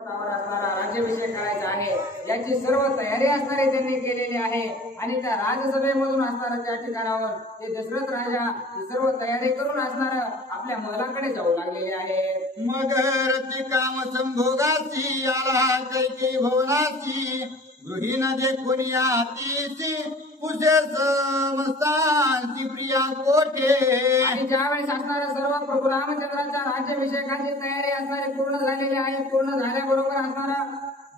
राज्याभिषेक करायचा आहे याची सर्व तयारी असणारे त्यांनी केलेली आहे आणि त्या राजसभेमधून असणारा त्या ठिकाणावर ते दशरथ राजा सर्व तयारी करून असणार आपल्या महलाकडे जाऊ लागलेले आहे. मग रती काम संभोगाची आला कैकेयी भवनाची गृहीन देखून यातीची कुशेस मस्तांची प्रिया कोठे. आणि ज्यावेळेस असणारा सर्व प्रभू रामचंद्राच्या राज्याभिषेकाची तयारी असणारी पूर्ण झालेली आहे. पूर्ण झाल्याबरोबर असणारा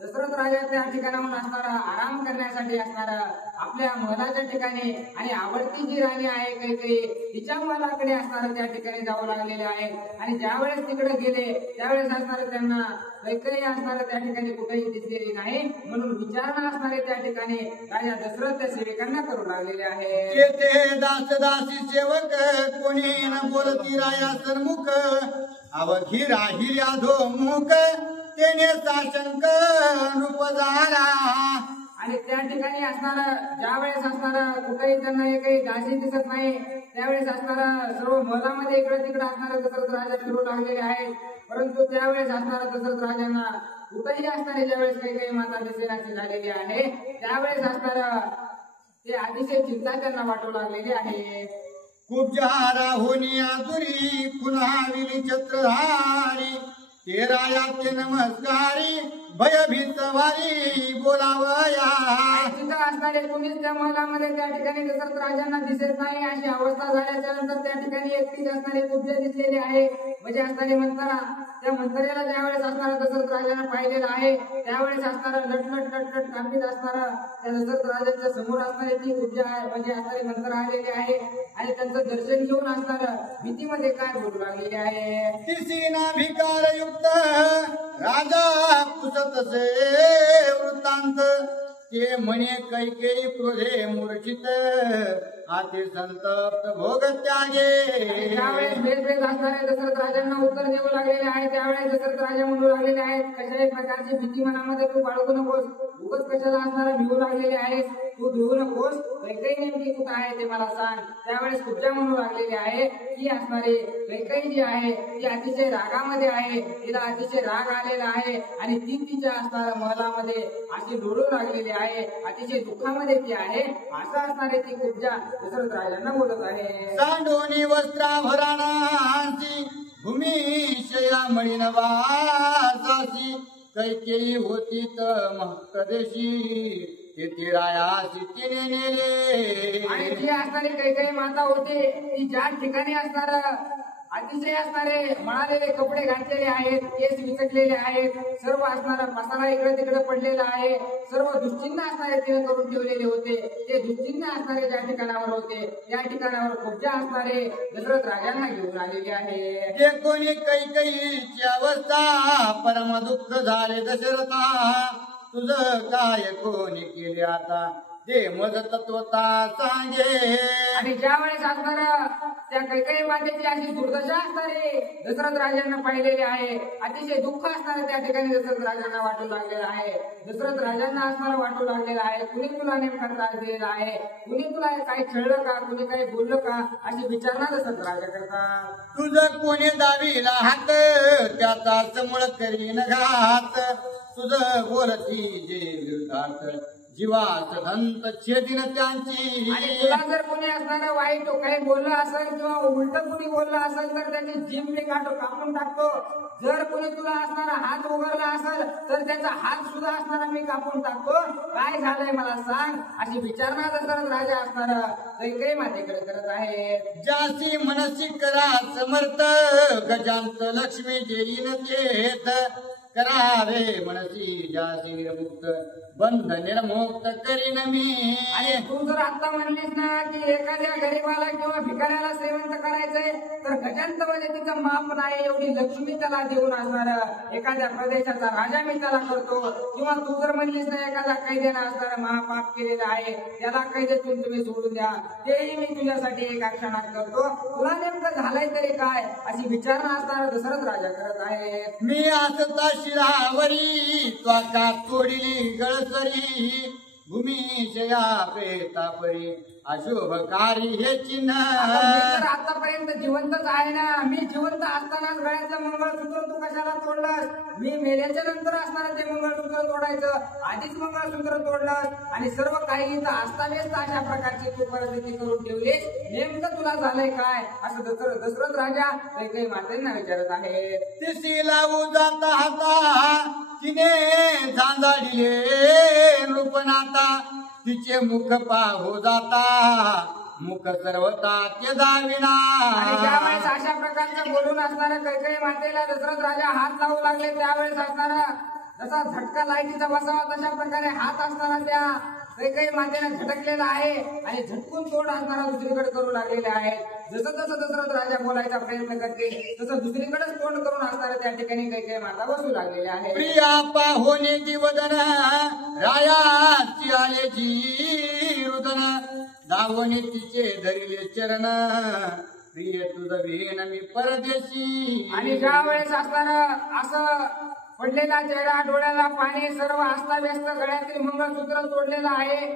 दशरथ राजा त्या ठिकाणाहून असणारा आराम करण्यासाठी असणारा आपल्या महलाच्या ठिकाणी आणि आवडती जी राणी आहे कैकेयी तिच्या महलाकडे असणारा त्या ठिकाणी जाऊ लागलेले आहे. आणि ज्यावेळेस तिकडे गेले त्यावेळेस असणारे त्यांना कैकेयी असणारा त्या ठिकाणी कुठेही दिसलेली नाही म्हणून विचारणा असणारे त्या ठिकाणी राजा दशरथ त्या सेविकांना करू लागलेले आहे. येथे दास दासी सेवक कोणी न बोलती राया सन्मुख अवघी राहील अधोमुख तेने साशंक रूप झाला. आणि त्या ठिकाणी असणारा ज्यावेळेस असणारा कुठेही त्यांना एकही दासी दिसत नाही त्यावेळेस असणारा सर्व महलामध्ये इकडे तिकडे असणारा दशरथ राजा फिरू लागलेले आहेत. परंतु त्यावेळेस असणारा दशरथ राजांना कुठेही असणारे ज्यावेळेस काही माता दिसेनाशी झालेली आहे त्यावेळेस असणारा ते अतिशय चिंता त्यांना वाटू लागलेली आहे. खूप जहारा होनी आतुरी पुन्हा विली छत्रधारी ते रायाचे नमस्कारी भयभीत वारी बोलावया. तिथं असणारे कुणीच त्या महलामध्ये त्या ठिकाणी दशरथ राजांना दिसत नाही अशी अवस्था झाल्याच्या नंतर त्या ठिकाणी एकटीच असणारे कुब्जे दिसलेले आहे. म्हणजे असणारे मंतरा त्या मंतरेला ज्यावेळेस असणारा दशरथ राजांना पाहिलेला आहे त्यावेळेस असणारा लटलट लटलट कापीत असणारा त्या दशरथ राजांच्या समोर असणारे ती कुब्जा आहे म्हणजे असणारे मंत्र आलेले आहे आणि त्यांचं दर्शन घेऊन असणारा भीतीमध्ये काय बोलू लागलेले आहे. तिसीना भिकारयुक्त राजा पुसतसे वृत्तांत ते म्हणे कैकेयी क्रोधे मूर्छित आती संतप्त भोग त्यागे. त्यावेळेस भेद असणारे दशरथ राजांना उत्तर देऊ लागलेले आहे. त्यावेळेस दशरथ राजा म्हणू लागलेले आहेत कशाही प्रकारची भीती मनामध्ये तू बाळगू नकोस. उगाच कशाला असणारा भिवू लागलेले आहेस तू भिवू नकोस. कैकेयी नेमकी कुठं आहे ते मला सांग. त्यावेळेस कुब्जा म्हणू लागलेली आहे की असणारी कैकेयी जी आहे ती अतिशय रागामध्ये आहे. तिला अतिशय राग आलेला आहे आणि ती तिच्या असणाऱ्या महलामध्ये अशी लोळू लागलेली आहे. अतिशय दुःखामध्ये ती आहे. असं असणारे ती कुब्जा दशरथ राजांना बोलत आहे. सांडोनी वस्त्राभरणाची भूमिशया मळीनवासाची कैकेयी होती तर महत्देशी ते रायासी तिने नेले. आणि जी असणारी कैकेयी माता होती ती ज्या ठिकाणी असणार अतिशय असणारे मळालेले कपडे घातलेले आहेत केस विचकलेले आहेत सर्व असणारा मसाला इकडे तिकडे पडलेला आहे. सर्व दुश्चिन्ह असणारे तिने करून ठेवलेले होते. ते दुश्चिन्ह असणारे ज्या ठिकाणावर होते त्या ठिकाणावर कुब्जा असणारे दशरथ राजांना घेऊन आलेले आहे. जे कोणी कैकेयीची अवस्था परम दुःख झाले दशरथा तुझं काय कोणी केले आता ते मज तत्वता सांगे. आणि ज्यावेळेस असणार त्या कैकेयी मातेची अशी दुर्दशा असणारे दशरथ राजांना पाहिलेले आहे. अतिशय दुःख असणारे त्या ठिकाणी दशरथ राजांना वाटू लागलेलं आहे. दशरथ राजांना असणारा वाटू लागलेला आहे कुणी तुला नेमका त्रास दिलेला आहे कुणी तुला काही खेळलं का कुणी काही बोललं का अशी विचारणा दशरथ राजा करतात. तुझं कोणी दावीला हात त्याचा समूळ करीन घात तुझं बोलती जे विरोधात जीवात धंत छेदिन त्यांची. आणि तुला जर कोणी असणार वाईट काही बोललं असेल किंवा उलट कोणी बोललं असेल तर त्याची जीभ मी कापून टाकतो. जर कोणी तुला असणारा हात उघडला असेल तर त्याचा हात सुद्धा असणारा मी कापून टाकतो. काय झालंय मला सांग अशी विचारणा दशरथ राजा असणार कैकेयी मातेकडे करत आहे. जासी मनसी करा समर्थ गजांत लक्ष्मी देईन चेत करावे मनसी जासी मुक्त बंध निर्मुक्त करीन मी. आणि तू जर आता म्हणलीस ना की एखाद्या गरीबाला किंवा भिकाऱ्याला श्रीमंत करायचंय तर गजांतमध्ये तिचं माप नाही एवढी लक्ष्मी त्याला देऊन असणार एखाद्या प्रदेशाचा राजा मी त्याला करतो. किंवा तू जर म्हणलीस ना एखादा कैद्यानं असणारा महापाप केलेला आहे त्याला कैद्यातून तुम्ही सोडून द्या तेही मी तुझ्यासाठी एका क्षणात करतो. तुला नेमकं झालंय तरी काय अशी विचारणा असणारा दशरथ राजा करत आहे. मी असता शिरावरी त्वका तोडली गळसरी भूमीशया प्रेतापरी अशुभकारी हे चिन्ह. मी तर आतापर्यंत जिवंतच आहे ना. मी जिवंत असतानाच गळ्यातलं मंगळसूत्र तू कशाला तोडलंस? मी मेल्याच्या नंतर असणारं ते मंगळसूत्र तोडायचं, आधीच मंगळसूत्र तोडलंस आणि सर्व काही इथं असताव्यस्त अशा प्रकारची तू परिस्थिती करून ठेवलीस. नेमकं तुला झालंय काय? असं दशरथ राजा काही मातेंना विचारत आहे. तिसी लावू जाता हाता तिने झांजाडिले नृपनाथा. तिचे मुख पाहू जाता मुख सर्वता ते दाविना. आणि ज्यावेळेस अशा प्रकारचं बोलून असणारा कैकेयी मातेला दशरथ राजा हात लावू लागले, त्यावेळेस असणारा जसा झटका लाईटीचा बसावा तशा प्रकारे हात असणारा त्या कैकेयी मातेने झटकलेला आहे आणि झटकून तोड असणारा दुसरीकडे करू लागलेले आहे. जसं जसं दशरथ राजा बोलायचा प्रयत्न करते तसं दुसरीकडेच तोंड करून असणारा त्या ठिकाणी कैकेयी माता बसू लागलेली आहे. प्रिया पाहोने दिवदन रायाची आलेची रुदन. दावणे तिचे धरिले चरण प्रिय तुझ विहीन मी परदेशी. आणि ज्या वेळेस असणारं असं पडलेला चेहरा, डोळ्याला पाणी, सर्व अस्ताव्यस्त, गळ्यातील मंगळसूत्र तोडलेलं आहे,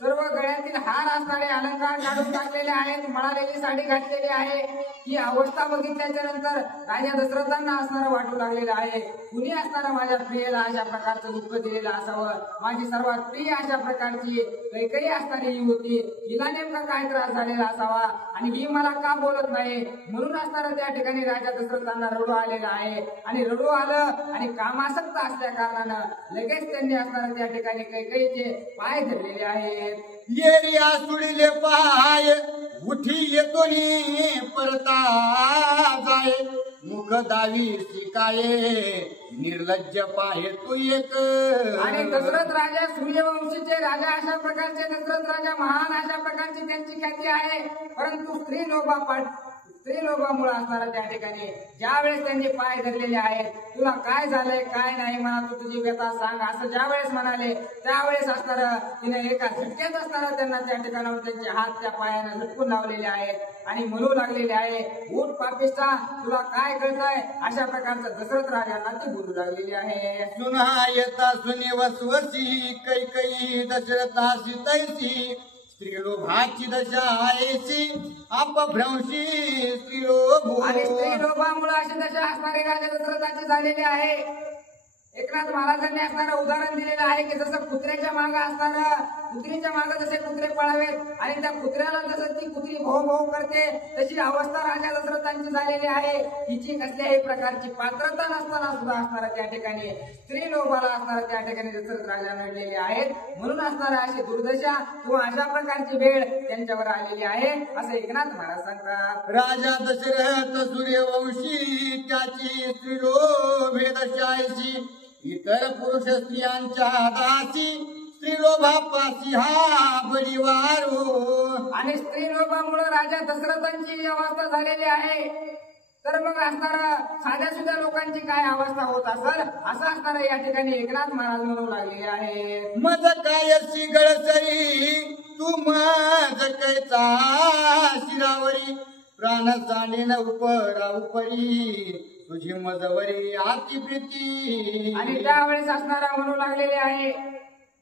सर्व गळ्यातील हार असणारे अलंकार काढून टाकलेले आहेत, मळालेली साडी घातलेली आहे. ही अवस्था बघितल्याच्या नंतर राजा दशरथांना असणारं वाटू लागलेलं आहे. कुणी असणारं माझ्या प्रियेला अशा प्रकारचं दुःख दिलेलं असावं. माझी सर्वात प्रिय अशा प्रकारची कैकेयी असणारी ही होती. हिला नेमका काय त्रास झालेला असावा आणि ही मला का बोलत नाही? म्हणून असणारं त्या ठिकाणी राजा दशरथांना रडू आलेलं आहे. आणि रडू आलं आणि कामासक्त असल्या कारणानं लगेच त्यांनी असणारं त्या ठिकाणी कैकेयीचे पाय धरलेले आहेत. येरिया सुडिले पाय उठी येतो परता जाय. मुख दावी शिकाये निर्लज्ज पाहे तू एक. आणि दशरथ राजा सूर्यवंशीचे राजा अशा प्रकारचे दशरथ राजा महान अशा प्रकारची त्यांची ख्याती आहे. परंतु स्त्रीलोभामुळे असणारा त्या ठिकाणी ज्यावेळेस त्यांनी पाय धरलेले आहेत, तुला काय झालंय काय नाही म्हणा, तू तुझी व्यथा सांग असं ज्यावेळेस म्हणाले त्यावेळेस असणारं तिने एका झटक्यात असणारा त्यांना त्या ठिकाणावर त्यांचे हात त्या पायानं झटकून लावलेले आहेत आणि म्हणू लागलेले आहे, उठ पापिष्टा, तुला काय कळतंय? अशा प्रकारचं दशरथ राजांना ती बोलू लागलेली आहे. सुना येता सुने वसवसी कैकेयी दशरथासी तैसी. स्त्रीलोभाची दशा आयसी अपभ्रंशी स्त्रीलोभ. आणि स्त्रीलोभामुळे अशी दशा असणारी राजा दशरथाची झालेली आहे. एकनाथ महाराजांनी असणारं उदाहरण दिलेलं आहे की जसं कुत्र्याच्या मागे असणारं, कुत्रीच्या मागे जसे कुत्रे पळावेत आणि त्या कुत्र्याला जसं ती कुत्री भोव भोव करते तशी अवस्था राजा दशरथांची झालेली आहे. हिची कसल्याही प्रकारची पात्रता नसताना सुद्धा असणारा त्या ठिकाणी स्त्री लोभाला असणारा त्या ठिकाणी दशरथ राजा नडलेले आहेत. म्हणून असणारा अशी दुर्दशा किंवा अशा प्रकारची वेळ त्यांच्यावर आलेली आहे असं एकनाथ महाराज सांगतात. राजा दशरथ सूर्यवंशी त्याची स्त्रीलोभे दशायची. इतर पुरुष स्त्रियांच्या दासी स्त्रीलोभापासी हा बळीवारू. आणि स्त्रीलोभामुळे राजा दशरथांची अवस्था झालेली आहे. तर मग असणारा साध्या सुद्धा लोकांची काय अवस्था होत असेल असं असणारा या ठिकाणी एकनाथ महाराज म्हणू लागलेले आहे. मज काय गळसरी तू मज कैचा शिरावरी. प्राण सांडेन उपरा उपरी तुझी मजवरी आती प्रीती. आणि त्यावेळेस असणारा म्हणू लागलेले आहे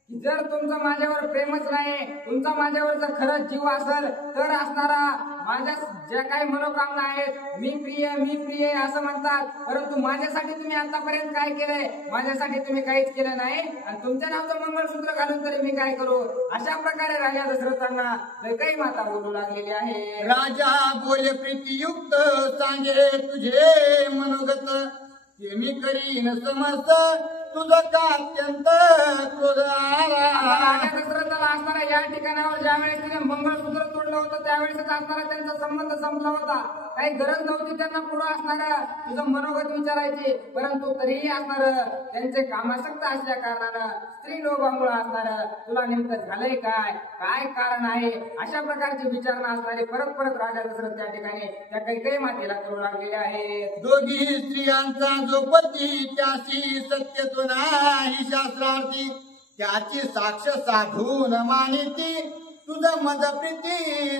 की जर तुमचं माझ्यावर प्रेमच नाही, तुमचा माझ्यावर जर खरंच जीव असेल तर असणारा माझ्या ज्या काही मनोकामना आहेत, मी प्रिय असं म्हणतात, परंतु माझ्यासाठी तुम्ही आतापर्यंत काय केलंय? माझ्यासाठी तुम्ही काहीच केलं नाही आणि तुमच्या नावचं मंगळसूत्र घालून तरी मी काय करू? अशा प्रकारे राजा दशरथांना कैकेयी माता बोलू लागलेली आहे. राजा बोले प्रीतियुक्त सांगे तुझे मनोगत. ते मी करीन समर्थ तुझं का अत्यंत क्रोध आला. राजा दशरथाला असणारा या ठिकाणावर ज्यावेळेस तिने मंगळसूत्र तोडलं होतं त्यावेळेस असणारा त्यांचा संबंध संपला होता. काही गरज नव्हती त्यांना पुढे असणारा तुझं मनोगत विचारायची, परंतु तरीही असणार त्यांचे कामासक्त असल्या कारणानं स्त्री लोभामुळे असणार तुला नेमकं झालंय काय, काय कारण आहे, अशा प्रकारची विचारणा असणारे परत परत राजा दशरथ त्या ठिकाणी त्या कैकेयी मातेला करू लागलेले आहेत. दोघी स्त्रियांचा जो पती त्याशी सत्य तो नाही शास्त्रार्थी. त्याची साक्ष साधून मानिती तुझं मज प्रीती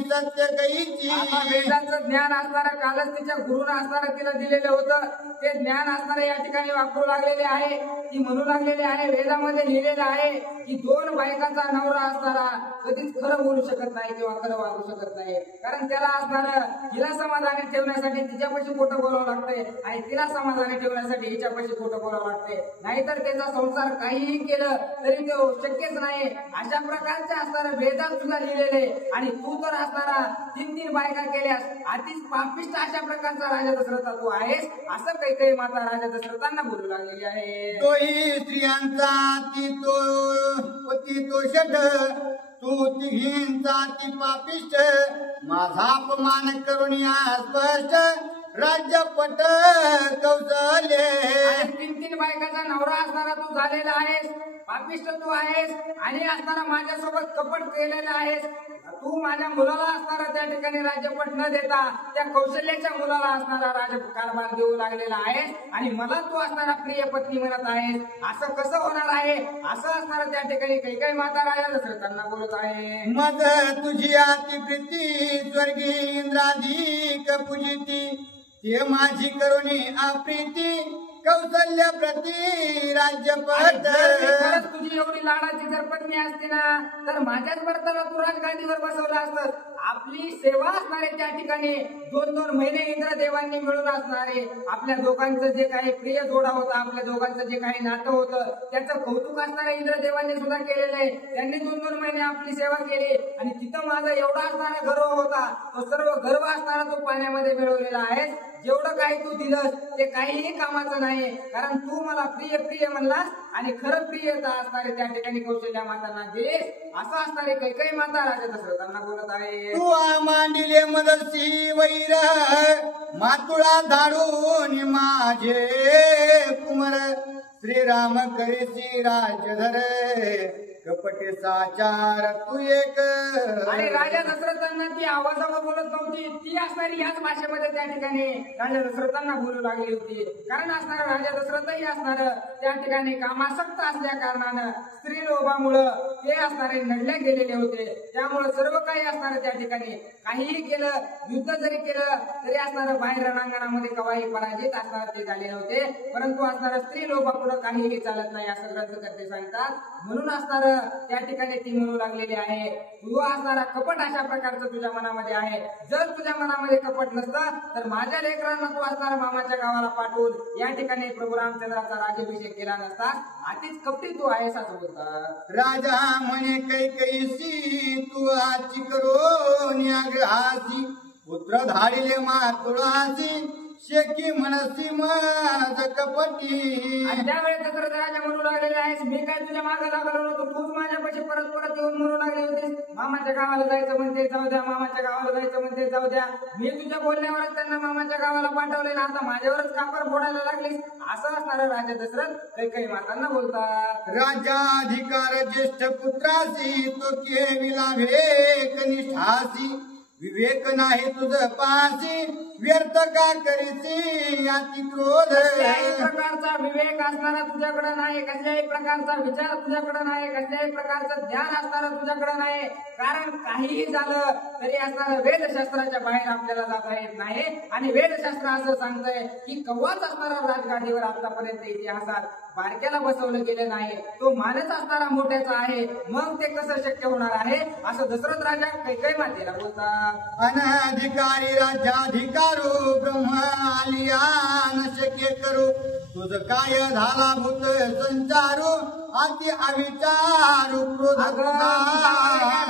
सत्य कैची. आता वेदांचं ज्ञान असणारा कालच तिच्या गुरुनं असणारा तिला दिलेलं होतं ते ज्ञान असणारे या ठिकाणी वापरू लागलेले आहे. ती म्हणू लागलेली आहे वेदामध्ये लिहिलेलं आहे की 2 बायकांचा नवरा असणारा कधीच खरं बोलू शकत नाही किंवा खरं वागू शकत नाही. कारण त्याला असणारं हिला समाधानी ठेवण्यासाठी तिच्यापाशी खोटं बोलावं लागतंय आणि तिला समाधानी ठेवण्यासाठी हिच्यापाशी खोटं बोलावं लागतंय. नाहीतर त्याचा संसार काहीही केलं तरी तो शक्यच नाही. अशा प्रकारचे असणारं वेदात सुद्धा लिहिलेले आणि तू तर असणारा 3 बायका केल्यास अतिच पापिष्ट अशा प्रकारचा राजा दशरथ तू आहेस असं काही माता राजा दशरथांना बोलू लागलेली आहे. तोही स्त्रियांचा तो षट तू तिघींचा ती पापिष्ट माझा अपमान करून या स्पष्ट राज्यपट कौशल्य. 3 बायकाचा नवरा असणारा तू झालेला आहेस पापिष्ट तू आहेस आणि असणारा माझ्यासोबत कपट केलेला आहेस. तू माझ्या मुलाला असणारा त्या ठिकाणी राज्यपट न देता त्या कौशल्याच्या मुलाला असणारा राजकारभार देऊ लागलेला आहेस आणि मला तू असणारा प्रिय पत्नी म्हणत आहेस. असं कसं होणार आहे असं असणारा त्या ठिकाणी काही माता राजा दशरथांना बोलत आहे. मज तुझी अति प्रीती स्वर्गीय इंद्राधिक पूजिती ते माझी करुणी अप्रीती कौशल्य प्रती राज्यपट. खरंच तुझी एवढी लाडाची जर पत्नी असते ना तर माझ्याच भरताला तू राजगादीवर बसवलं असतं. आपली सेवा असणारे त्या ठिकाणी 2-2 महिने इंद्रदेवांनी मिळून असणारे आपल्या दोघांचं जे काही प्रिय जोडा होता आपल्या दोघांचं जे काही नातं होतं त्याचं कौतुक असणाऱ्या इंद्रदेवांनी सुद्धा केलेलं आहे. त्यांनी 2-2 महिने आपली सेवा केली आणि तिथं माझा एवढा असणारा गर्व होता तो सर्व गर्व असणारा तू पाण्यामध्ये मिळवलेला आहेस. जेवढं काही तू दिलंस ते काहीही कामाचं नाही कारण तू मला प्रिय म्हणलास आणि खरं प्रियता असणारे त्या ठिकाणी कौशल्या मातांना देस असं असणारे काही माता राजा दशरथांना बोलत आहे. तू मांडिले मदर्शी वैर मातुळा धाडून माझे कुमर श्रीराम करीसी राजधर कपटे साचार तू एक. आणि राजा दशरथांना ती आवाजावर बोलत नव्हती ती असणारी याच भाषेमध्ये त्या ठिकाणी राजा दशरथांना बोलू लागली होती. कारण असणार राजा दशरथही असणार त्या ठिकाणी कामासक्त असल्या कारणानं स्त्री लोभामुळं ते असणारे नडले गेलेले होते. त्यामुळे सर्व काही असणार त्या ठिकाणी काहीही केलं युद्ध जरी केलं तरी असणार बाहेर रणांगणामध्ये कवाही पराजित असणार ते झाले नव्हते. परंतु असणार स्त्री लोभापुढं काहीही चालत नाही असं ग्रंथकर्ते सांगतात. म्हणून असणार त्या ठिकाणी ती म्हणू लागलेली आहे तू असणारा कपट अशा प्रकारचं तुझ्या मनामध्ये आहे. जर तुझ्या मनामध्ये कपट नसतं तर माझ्या लेकरांना तू असणारा मामाच्या गावाला पाठवून या ठिकाणी प्रभू रामचंद्राचा राज्याभिषेक केला नसता. अतिच कपटी तू आहेस असं बोलतात. राजा म्हणे कैकईसी तू आची करून ग्रहासी पुत्र धाडिले मातुळासी शेकी म्हणसी मज कपटी. आणि त्यावेळेस दशरथ राजा म्हणू लागलेले आहेस मी काय तुझ्या मागे लागलो नव्हतो तूच माझ्यापाशी परत येऊन म्हणू लागले होतीस मामाच्या गावाला जायचं म्हणते जाऊ द्या मामाच्या गावाला जायचं म्हणते जाऊ द्या. मी तुझ्या बोलण्यावरच त्यांना मामाच्या गावाला पाठवले ना आता माझ्यावरच कापर फोडायला लागलीस असं असणारा राजा दशरथ काही मातांना बोलतात. राजाधिकार ज्येष्ठ पुत्रासी तो केविला भेक निष्ठासी विवेक नाही तुझ पासी व्यर्थ का करीसी अति क्रोध. कसल्याही प्रकारचा विवेक असणारा तुझ्याकडे नाही कसल्याही प्रकारचा विचार तुझ्याकडे नाही कसल्याही प्रकारचं ज्ञान असणारा तुझ्याकडे नाही. कारण काहीही झालं तरी असणारं वेदशास्त्राच्या बाहेर आपल्याला जाता येत नाही आणि वेदशास्त्र असं सांगतंय की कव्वाच असणारा राजगादीवर आतापर्यंत इतिहासात बारक्याला बसवलं गेलं नाही तो मानच असणारा मोठ्याचा आहे. मग ते कसं शक्य होणार आहे असं दशरथ राजा काही मातेला बोलतात. अनधिकारी राज्याधिकारू ब्रह्म आलिया न शक्य करू तुझ काय झाला भूत संचारू अति अविचारू क्रोध.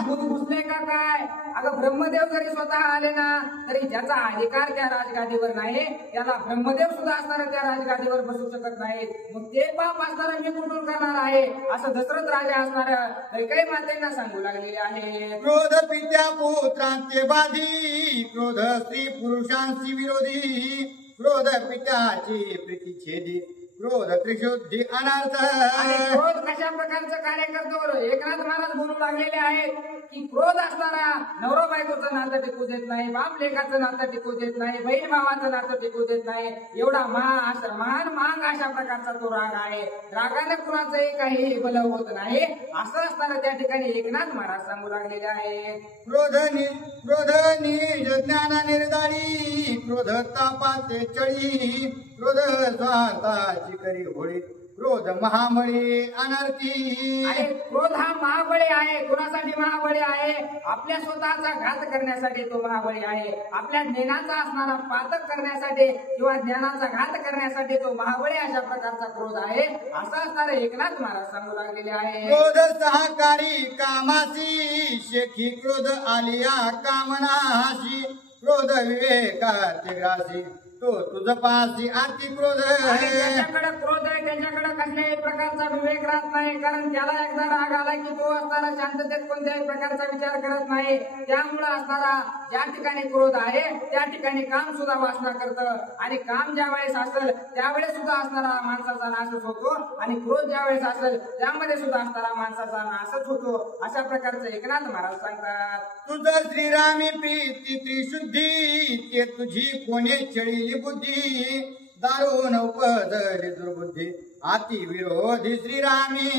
भूत घुसले का काय अगं ब्रह्मदेव जरी स्वतः आले ना तरी ज्याचा अधिकार त्या राजगादीवर नाही त्याला ब्रह्मदेव सुद्धा असणार त्या राजगादीवर बसू शकत नाहीत. मग ते पाप असणार मी कुठून करणार आहे असं दशरथ राजा असणार काही मातेंना सांगू लागलेले आहे. क्रोध पित्या पुत्रांचे बाधी क्रोध स्त्री पुरुषांची विरोधी क्रोध पित्याची प्रीती छेदी क्रोध त्रिशुद्धी अनर्थ आणि क्रोध कशा प्रकारचं कार्य करतो एकनाथ महाराज बोलू लागलेले आहेत की क्रोध असणारा नवरा बायकोचं नातं टिकू देत नाही, बाप लेकाचं नातं टिकू देत नाही, बहीण भावाचं नातं टिकू देत नाही, एवढा महान महाग अशा प्रकारचा तो राग आहे. रागाने कुणाचंही काही बल होत नाही असं असताना त्या ठिकाणी एकनाथ महाराज सांगू लागलेले आहेत. क्रोध निज ज्ञान निर्दाळी, क्रोध तापाचे चळी, क्रोध स्वार्थाची करी होळी, क्रोध महाबळी अनर्थी. आणि क्रोध हा महाबळी आहे. कुणासाठी महाबळी आहे? आपल्या स्वतःचा घात करण्यासाठी तो महाबळी आहे. आपल्या ज्ञानाचा असणारा पातक करण्यासाठी किंवा ज्ञानाचा घात करण्यासाठी तो महाबळी अशा प्रकारचा क्रोध आहे असं असणारे एकनाथ महाराज सांगू लागलेले आहे. क्रोध सहकारी कामासी, शेखी क्रोध आलिया कामनाशी, क्रोध विवेकाचे ग्रासी, तो तुझ पासी अति क्रोध. त्याच्याकडे क्रोध आहे त्याच्याकडे कसल्याही प्रकारचा विवेक राहत नाही, कारण त्याला एकदा राग आला की तो असणारा शांततेत कोणत्याही प्रकारचा विचार करत नाही. त्यामुळे असणारा ज्या ठिकाणी क्रोध आहे त्या ठिकाणी काम सुद्धा वासना करतं आणि काम ज्या वेळेस असेल त्यावेळेस सुद्धा असणारा माणसाचा नाशच होतो आणि क्रोध ज्या वेळेस असेल त्यामध्ये सुद्धा असणारा माणसाचा नाशच होतो अशा प्रकारचं एकनाथ महाराज सांगतात. तुझं श्रीरामी प्रीती त्रिशुद्धी, ते तुझी कोणी चळी बुद्धी, दारुण उपदली दुर्बुद्धी, अति विरोधी श्रीरामी.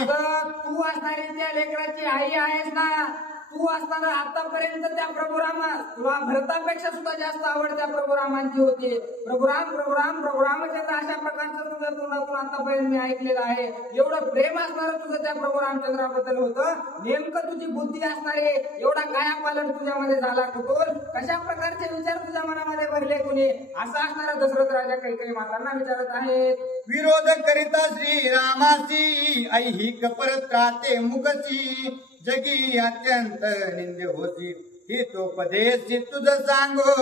अगं तू असणारी त्या लेकराची आई आहेस ना, तू असताना आतापर्यंत त्या प्रभुरामा तुला भरतापेक्षा सुद्धा जास्त आवड त्या प्रभुरामांची होती. प्रभुराम प्रभुराम प्रभुरामचंद्र अशा प्रकारचं तुझ्या तोंडातून आतापर्यंत मी ऐकलेलं आहे. एवढं प्रेम असणारं तुझं त्या प्रभुरामचंद्राबद्दल होतं. नेमकं तुझी बुद्धी असणारे एवढा कायापालट तुझ्यामध्ये झाला कुठून, कशा प्रकारचे विचार तुझ्या मनामध्ये भरले कुणी असं असणारा दशरथ राजा काही मातांना विचारत आहेत. विरोध करिता श्रीरामासी, ऐहिक परत्राते मुखसी, जगी अत्यंत निंदे होती, ही तो पदेशी तुझं सांगो.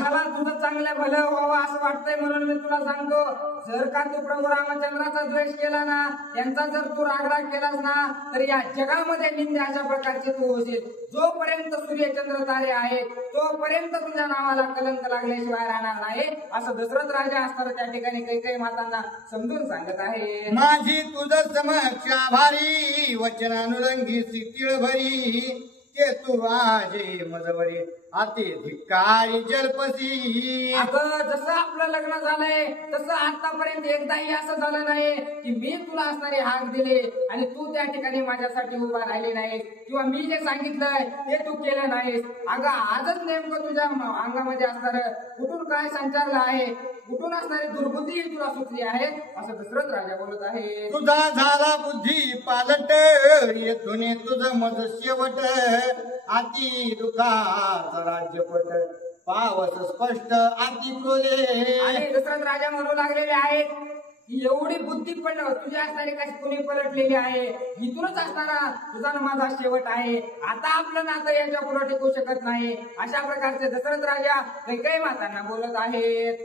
मला तुझं चांगलं भलं व्हावं असं वाटतंय म्हणून मी तुला सांगतो. जर का तू प्रभू रामचंद्राचा द्वेष केला ना, त्यांचा जर तू रागराग केलास ना, तर या जगामध्ये निंदे अशा प्रकारचे तू होशील. जोपर्यंत सूर्यचंद्र तारे आहेत तोपर्यंत तुझ्या नावाला कलंक लागल्याशिवाय राहणार नाही असं दशरथ राजा असताना त्या ठिकाणी काही मातांना समजून सांगत आहे. माझी तुझं समक्ष आभारी, वचनानुरंगी सिटिळ भरी, ते तू वाजे मजवरी, अति धिक्कारी जलपसी. अगं जसं आपलं लग्न झालंय तसं आतापर्यंत एकदाही असं झालं नाही की मी तुला असणारी हाक दिली आणि तू त्या ठिकाणी माझ्यासाठी उभा राहिली नाही किंवा मी जे सांगितलंय ते तू केलं नाहीस. अगं आजच नेमकं तुझ्या अंगामध्ये असणार कुठून काय संचारलं आहे, कुठून असणारी दुर्बुद्धी तुला सुचली आहे असं दशरथ राजा बोलत आहे. तुझा झाला बुद्धी पालट, येथून तुझं मज शेवट, अति दुःखाचा राज्यपट, पावस स्पष्ट अति क्रोधे. आणि दशरथ राजा म्हणू लागलेले आहेत की एवढी बुद्धी पण तुझी असणारी कशी कुणी पलटलेली आहे, इथूनच असणारा तुझा माझा शेवट आहे. आता आपलं नातं याच्या पुढे टिकू शकत नाही अशा प्रकारचे दशरथ राजा काही मातांना बोलत आहेत.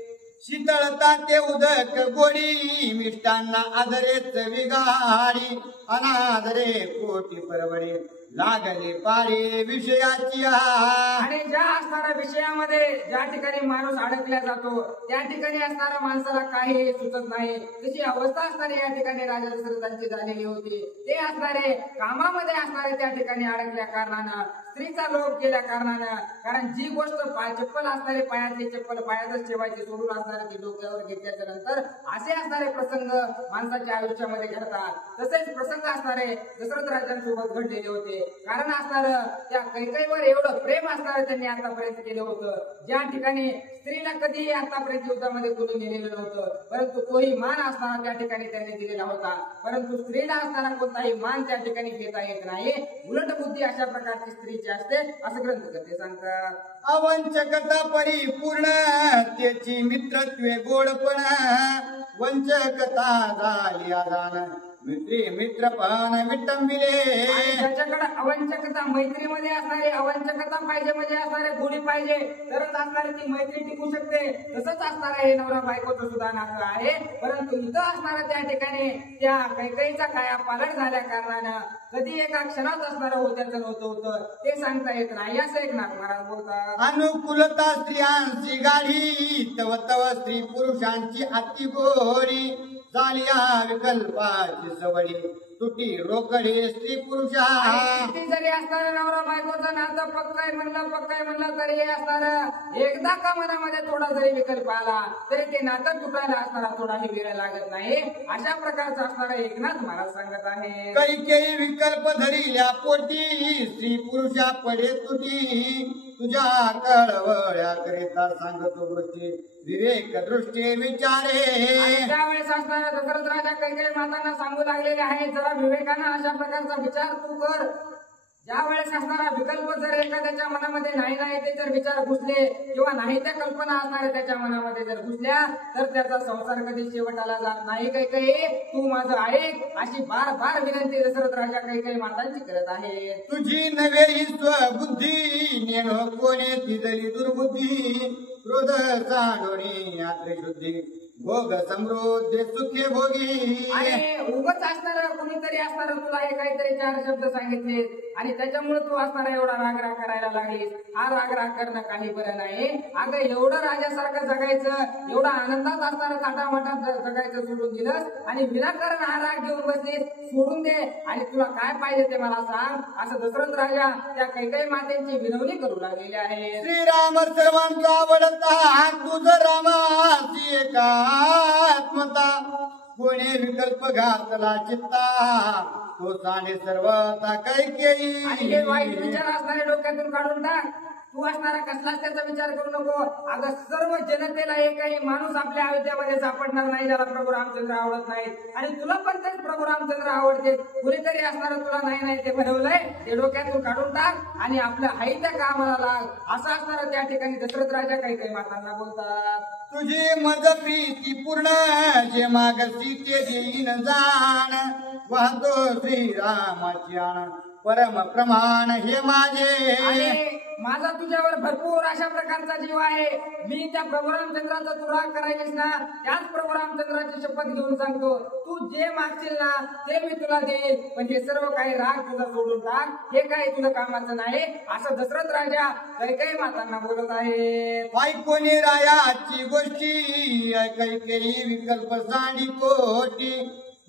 शीतळता ते उदक गोडी, मिष्टांना आदरेच विगाडी, अनादरे कोटी परवडे, लागले पारे विषयाची. आणि ज्या असणाऱ्या विषयामध्ये ज्या ठिकाणी माणूस अडकला जातो त्या ठिकाणी असणाऱ्या माणसाला काही सुचत नाही तशी अवस्था असणारी या ठिकाणी राजा दशरथांची झालेली होती. ते असणारे कामामध्ये असणारे त्या ठिकाणी अडकल्या कारणानं, स्त्रीचा लोभ केल्या कारणानं, कारण जी गोष्ट चप्पल असणारे पायातली चप्पल पायातच ठेवायची सोडून असणारे ती डोक्यावर घेतल्याच्या नंतर असे असणारे प्रसंग माणसाच्या आयुष्यामध्ये घडतात. तसेच प्रसंग असणारे दशरथ राजांसोबत घडलेले होते. कारण असणार त्या कैकेयीवर एवढं प्रेम असणार त्यांनी आतापर्यंत केलं होतं. ज्या ठिकाणी स्त्रीला कधीही आतापर्यंत युद्धामध्ये कोणी नेलेलं नव्हतं, परंतु तोही मान असताना त्या ठिकाणी त्यांनी दिलेला होता. परंतु स्त्रीला असताना कोणताही मान त्या ठिकाणी घेता येत नाही. उलट बुद्धी अशा प्रकारची स्त्रीची असते असं ग्रंथकर्ते सांगतात. अवंचकता परिपूर्ण, त्याची मित्रत्वे गोडपण, वंचकता झाली आदान, मित्री मित्रपण विटंबिले. ज्याच्याकडे अवंचकता मैत्रीमध्ये असणारी अवंचकता पाहिजे म्हणजे असणारे गुणी पाहिजे तरच असणारी ती मैत्री टिकू शकते. तसंच असणारं हे नवरा बायकोचं सुद्धा नातं आहे. परंतु इथं असणारं त्या ठिकाणी त्या कैकेयीचा काया पालट झाल्या कारणानं कधी एका क्षणात असणारं होत्याचं होतं ते सांगता येत नाही असं एकनाथ महाराज बोलतात. अनुकूलता स्त्रियांची गाडी, तव तव स्त्री पुरुषांची अति गोरी, चालिया विकल्पाची सवडी तुटी रोकडे स्त्री पुरुषा किती जरी असणार नवरा बायकोचं नातं पक्काय म्हणलं तरी हे असणार एकदा का मनामध्ये थोडा जरी विकल्प आला तरी ते नातं तुटायला असणारा थोडाही वेळ लागत नाही. अशा प्रकारचा असणारा एकनाथ महाराज सांगत आहे. कैकेयी विकल्प धरिल्या पोटी स्त्री पुरुषा पडे तुटी तुझ्या कळवळ्या करिता सांगतो गोष्टी विवेक दृष्टी विचारे. त्यावेळेस असणारा दशरथ राजा कैकेयी मातांना सांगू लागलेले आहे जरा विवेकानं अशा प्रकारचा विचार तू कर. ज्या वेळेस असणारा विकल्प जर एखाद्याच्या मनामध्ये नाही ते जर विचार घुसले किंवा नाही त्या कल्पना असणाऱ्या त्याच्या मनामध्ये जर घुसल्या तर त्याचा संसार कधी शेवटाला जात नाही. कैकेयी तू माझं ऐक अशी बार विनंती दशरथ राजा कैकेयी मातांची करत आहे. तुझी नवे ही स्वबुद्धी नेणो कोणे तिजली दुर्बुद्धी क्रोध चांडोणी शुद्धी भोग समृद्धी सुखे भोगी. आणि उगच असणार कुणीतरी असणार तुला हे काहीतरी चार शब्द सांगितले आणि त्याच्यामुळे तू असणारा एवढा रागराग करायला लागलीस. हा रागराग करणं काही बरं नाही. अगं एवढं राजासारखं जगायचं एवढा आनंदात असणारा थाटामाटात जगायचं सोडून दिलंस आणि विनाकारण हा राग घेऊन बसलीस. सोडून दे आणि तुला काय पाहिजे ते मला सांग असं दशरथ राजा त्या कैकेयी मातेची विनवणी करू लागलेली आहे. श्रीराम सर्वांचा आवडता तुझ रामाची एकात्मता कोणी विकल्प घातला चित्ता तो साने सर्वता कैकेयी. आणि हे वाईट विचार असणारे डोक्यातून काढून टाक. तू असणारा कसलाच त्याचा विचार करू नको. अगं सर्व जनतेला एकही माणूस आपल्या अयोध्यामध्ये सापडणार नाही ज्याला प्रभू रामचंद्र आवडत नाहीत आणि तुला पण तेच प्रभू रामचंद्र आवडते. कुणीतरी असणार तुला नाही ते बनवलंय ते डोक्यातून काढून टाक आणि आपल्या हाईच्या कामाला लाग असं असणार त्या ठिकाणी दशरथ राजा कैकेयी मातांना बोलतात. तुझी मज प्रीती पूर्ण जे मागसी ते देईन जाण वाहतो श्रीरामाची आण परम प्रमाण हे माझे. आणि माझा तुझ्यावर भरपूर अशा प्रकारचा जीव आहे. मी त्या प्रभू रामचंद्राचा तू राग करायलीस ना त्याच प्रभू रामचंद्राची शपथ घेऊन सांगतो तू जे मागशील ना ते मी तुला देईल पण हे सर्व काही राग तुझा सोडून टाक हे काही तुझं कामाचं नाही असं दशरथ राजा कैकेयी मातांना बोलत आहे. ऐकोनी रायाची गोष्टी कैकेयी विकल्प सांडी कोटी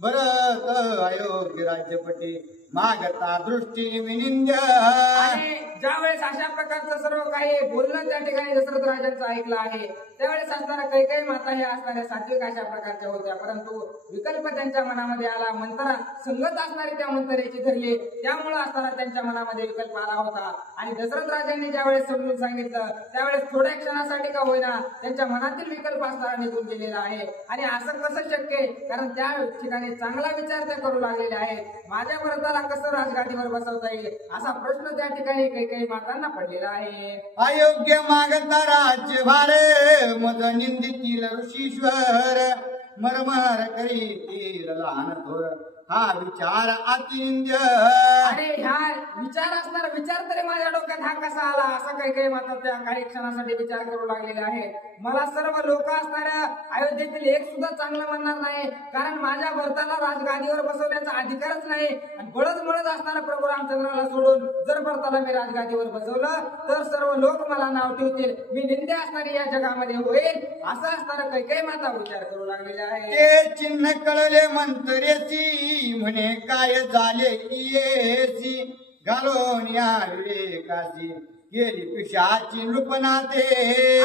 भरत अयोग्य राज्यपटी मागता दृष्टी विनिंद. आणि ज्यावेळेस अशा प्रकारचं सर्व काही बोलणं त्या ठिकाणी दशरथ राजांचं ऐकलं आहे त्यावेळेस असणारा कैकेयी माता हे असणाऱ्या सात्विक अशा प्रकारच्या होत्या परंतु विकल्प त्यांच्या मनामध्ये आला. मंत्रा संगत असणारी त्या मंत्रेची धरली त्यामुळे असणारा त्यांच्या मनामध्ये विकल्प आला होता. आणि दशरथ राजांनी ज्यावेळेस समजून सांगितलं त्यावेळेस थोड्या क्षणासाठी का होईना त्यांच्या मनातील विकल्प असणारा निघून गेलेला आहे. आणि असं कसं शक्य आहे कारण त्या ठिकाणी चांगला विचार ते करू लागलेले आहेत. माझ्या भरताला कसं राजगादीवर बसवता येईल असा प्रश्न त्या ठिकाणी कैकेयी मातांना पडलेला आहे. अयोग्य मागता राज्य भारे मज निंदितील ऋषीश्वर मरमर करीतील लहान थोर हा विचार अतिंद्य. आणि ह्या विचार असणार विचार तरी माझ्या डोक्यात हा कसा आला असा कैकेयी माता त्या काही क्षणासाठी विचार करू लागलेले आहे. मला सर्व लोक असणाऱ्या अयोध्येतील एक सुद्धा चांगलं म्हणणार नाही कारण माझ्या भरताला राजगादीवर बसवण्याचा अधिकारच नाही. आणि बळद असणारा प्रभू रामचंद्राला सोडून जर भरताला मी राजगादीवर बसवलं तर सर्व लोक मला नाव ठेवतील मी निंदे असणारी या जगामध्ये होईल असं असणारा कैकेयी माता विचार करू लागलेले आहे. ते चिन्ह कळले मंत्रेची म्हणे काय झाले येसी घालून या विवेकाची गेली पिशाची नृपनाते.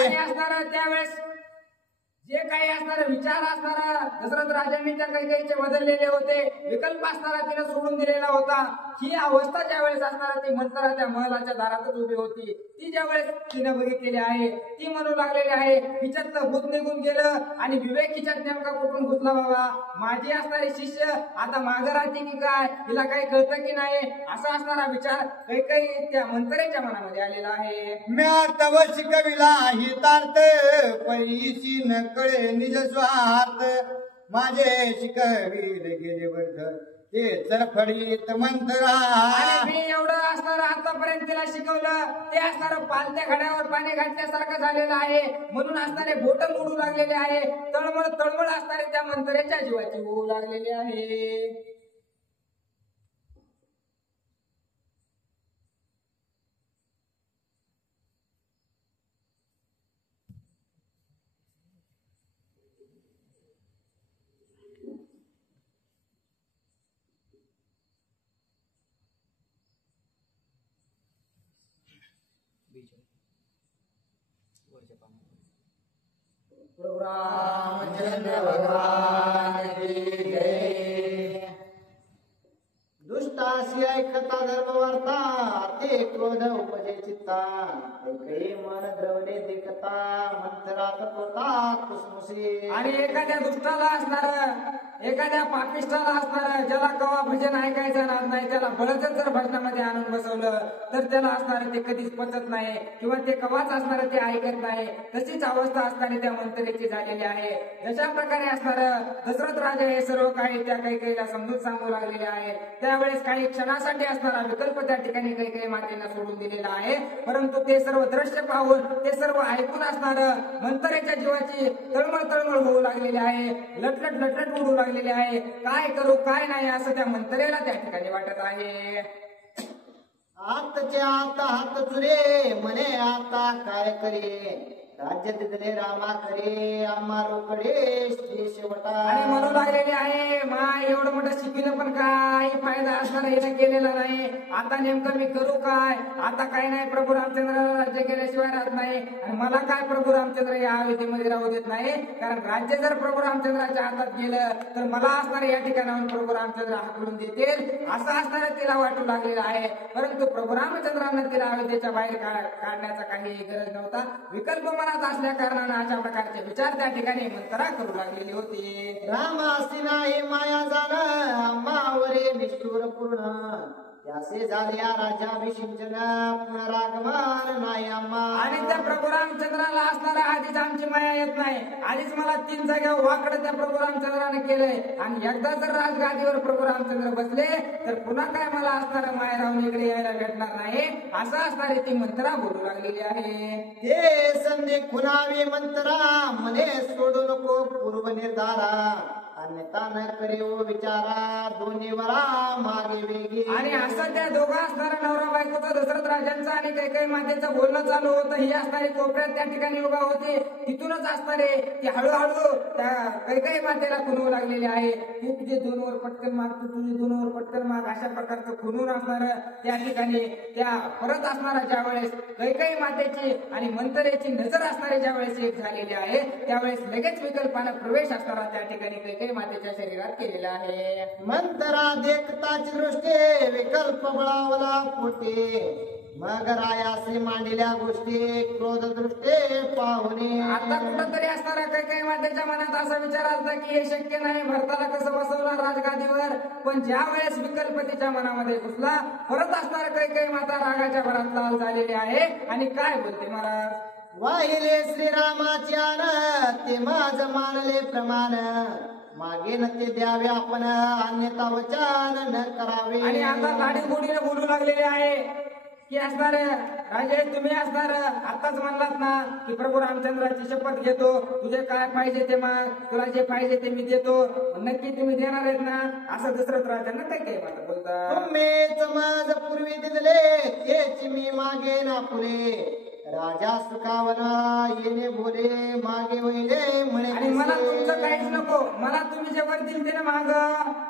आणि असणारा त्यावेळेस जे काही असणारे विचार असणारा दशरथ राजांनी त्या कैकेयीचे बदललेले होते विकल्प असणारा तिने सोडून दिलेला होता. ही अवस्था ज्या वेळेस असणारा ती मंत्रा त्या महलाच्या दारातच उभी होती ती ज्या वेळेस तिने बघितलेली आहे ती म्हणू लागलेली आहे हिच्यातलं भूत निघून गेलं आणि विवेक हिच्यात नेमका कुठून घुसला बाबा. माझी असणारे शिष्य आता मागं राहते की काय हिला काही कळतं की नाही असा असणारा विचार कैकेयी त्या मंत्रेच्या मनामध्ये आलेला आहे. म्या तव शिकविला हितार्थ परिसी न कळे निज स्वार्थ माझे शिकविले गेले वर्ध ते चरफडीत मंत्रा. मी एवढं असणारं आतापर्यंत तिला शिकवलं ते असणारं पालत्या खड्यावर पाणी घातल्यासारखं झालेलं आहे म्हणून असणारे बोट मोडू लागलेले आहे. तळमळ असणारे त्या मंत्र्याच्या जीवाची होऊ लागलेली आहे. प्रभु रामचंद्र भगवान की जय. दुष्टासी ऐकता धर्म वार्ता ते क्रोध उपजे चित्ता कैकई मन द्रवले देखता मंथरात पोता कुसमुसे. आणि एखाद्या दुष्टाला असणार, एखाद्या पापिष्टाला असणार, ज्याला कवा भजन ऐकायचं नाही, त्याला बळजबरी जर भजनामध्ये आणून बसवलं तर त्याला असणार ते कधीच पचत नाही किंवा ते कवाच असणार ते ऐकत नाही. तशीच अवस्था असणारी त्या मंत्रेची झालेली आहे. जशा प्रकारे असणार दशरथ राजा हे सर्व काही त्या कैकेयीला समजून सांगू लागलेले आहे. त्यावेळेस काही क्षणासाठी असणारा विकल्प त्या ठिकाणी कैकेयी मातेला सोडून दिलेला आहे. परंतु ते सर्व दृश्य पाहून, ते सर्व ऐकून असणार मंत्रेच्या जीवाची तळमळ होऊ लागलेली आहे. लटलट उडू लागलेली आहे. काय करू काय नाही असं त्या मंत्रेला त्या ठिकाणी वाटत आहे. आतचे आता हात चुरे म्हणे आता काय करे राज्य दिदले रामा करे आम्हा रोकडे शेवटा. आणि म्हणू लागलेले आहे माय एवढं मोठं शिकविलं पण काही फायदा असणार हिने केलेला नाही. आता नेमकं मी करू काय? आता काय नाही, प्रभू रामचंद्राला राज्य केल्याशिवाय राहत नाही. आणि मला काय प्रभू रामचंद्र या अयोध्येमध्ये राहू देत नाही. कारण राज्य जर प्रभू रामचंद्राच्या हातात गेलं तर मला असणारे या ठिकाणाहून प्रभू रामचंद्र हाकलून देतील असं असणारं तिला वाटू लागलेलं आहे. परंतु प्रभू रामचंद्रांना तिला अयोध्येच्या बाहेर काढण्याचा काही गरज नव्हता. विकल्प मनात असल्या कारणानं अशा प्रकारचे विचार त्या ठिकाणी मंत्रा करू लागलेली होती. रामासी नाही माया जाण आम्हावरे निष्ठुर पूर्ण त्यासे झाल्या राजाभिषिंचन पुनरागमन नाही आम्हा. आणि त्या प्रभू रामचंद्राला असणारा आधीच आमची माया येत नाही. आधीच मला 3 जागा वाकडं त्या प्रभू रामचंद्राने केलंय. आणि एकदा जर राजगादीवर प्रभू रामचंद्र बसले तर पुन्हा काय मला असणारं माया राहून इकडे यायला भेटणार नाही असं असणारी ती मंत्रा बोलू लागलेली आहे. हे संधी खुनावी मंत्रा मने सोडू नको पूर्व निर्धारा अन्यथा न करे ओ विचारा दोन्ही वरा मागे वेगी. आणि असं त्या दोघं असणारा नवरा बायकोचा दशरथ राजांचं आणि कैकेयी मातेचं बोलणं चालू होतं. ही असणारी कोपऱ्यात त्या ठिकाणी उभा होती. तिथूनच असणारे ती हळूहळू त्या कैकेयी मातेला खुनवू लागलेली आहे. तू तुझे 2 वर पटकन माग, तू तुझे 2 वर पटकन माग अशा प्रकारचं खुनून असणार त्या ठिकाणी त्या परत असणारा ज्या वेळेस कैकेयी मातेची आणि मंत्रेची नजर असणारे ज्या वेळेस एक झालेली आहे त्यावेळेस लगेच विकल्पानं प्रवेश असणारा त्या ठिकाणी कैकेयी मातेच्या शरीरात केलेला आहे. मंत्रा देखताची दृष्टी विकल्प बळावला पोटे मग रायासे मांडल्या गोष्टी क्रोध दृष्टी पाहुणे. आता कुठंतरी असणारा कैकेयी मातेच्या मनात असा विचार आला की हे शक्य नाही, भरताला कसं बसवणार राजगादीवर. पण ज्या वेळेस विकल्प तिच्या मनामध्ये घुसला परत असणारा कैकेयी माता रागाच्या भरात लाल झालेली आहे. आणि काय बोलते महाराज? वाहिले श्रीरामाची आन ते माझ मानले प्रमाण मागे न ते द्यावे आपण अन्यथा वचन न करावे. आणि आता लाडी गोडीने बोलू लागलेले आहे की असणार राजे तुम्ही असणार आताच म्हणलात ना की प्रभू रामचंद्राची शपथ घेतो, तुझे काय पाहिजे ते माग, तुला जे पाहिजे ते मी देतो, नक्की तुम्ही देणार आहेत ना असं दशरथ राजांना काय माता बोलतात. तुम्हीच माझ पूर्वी दिले तेच मी मागे ना पुरे राजा सुखावना येणे बोले मागे वहिले म्हणे. आणि मला तुमचं काहीच नको, मला तुम्ही जे वर दिलते ना माग,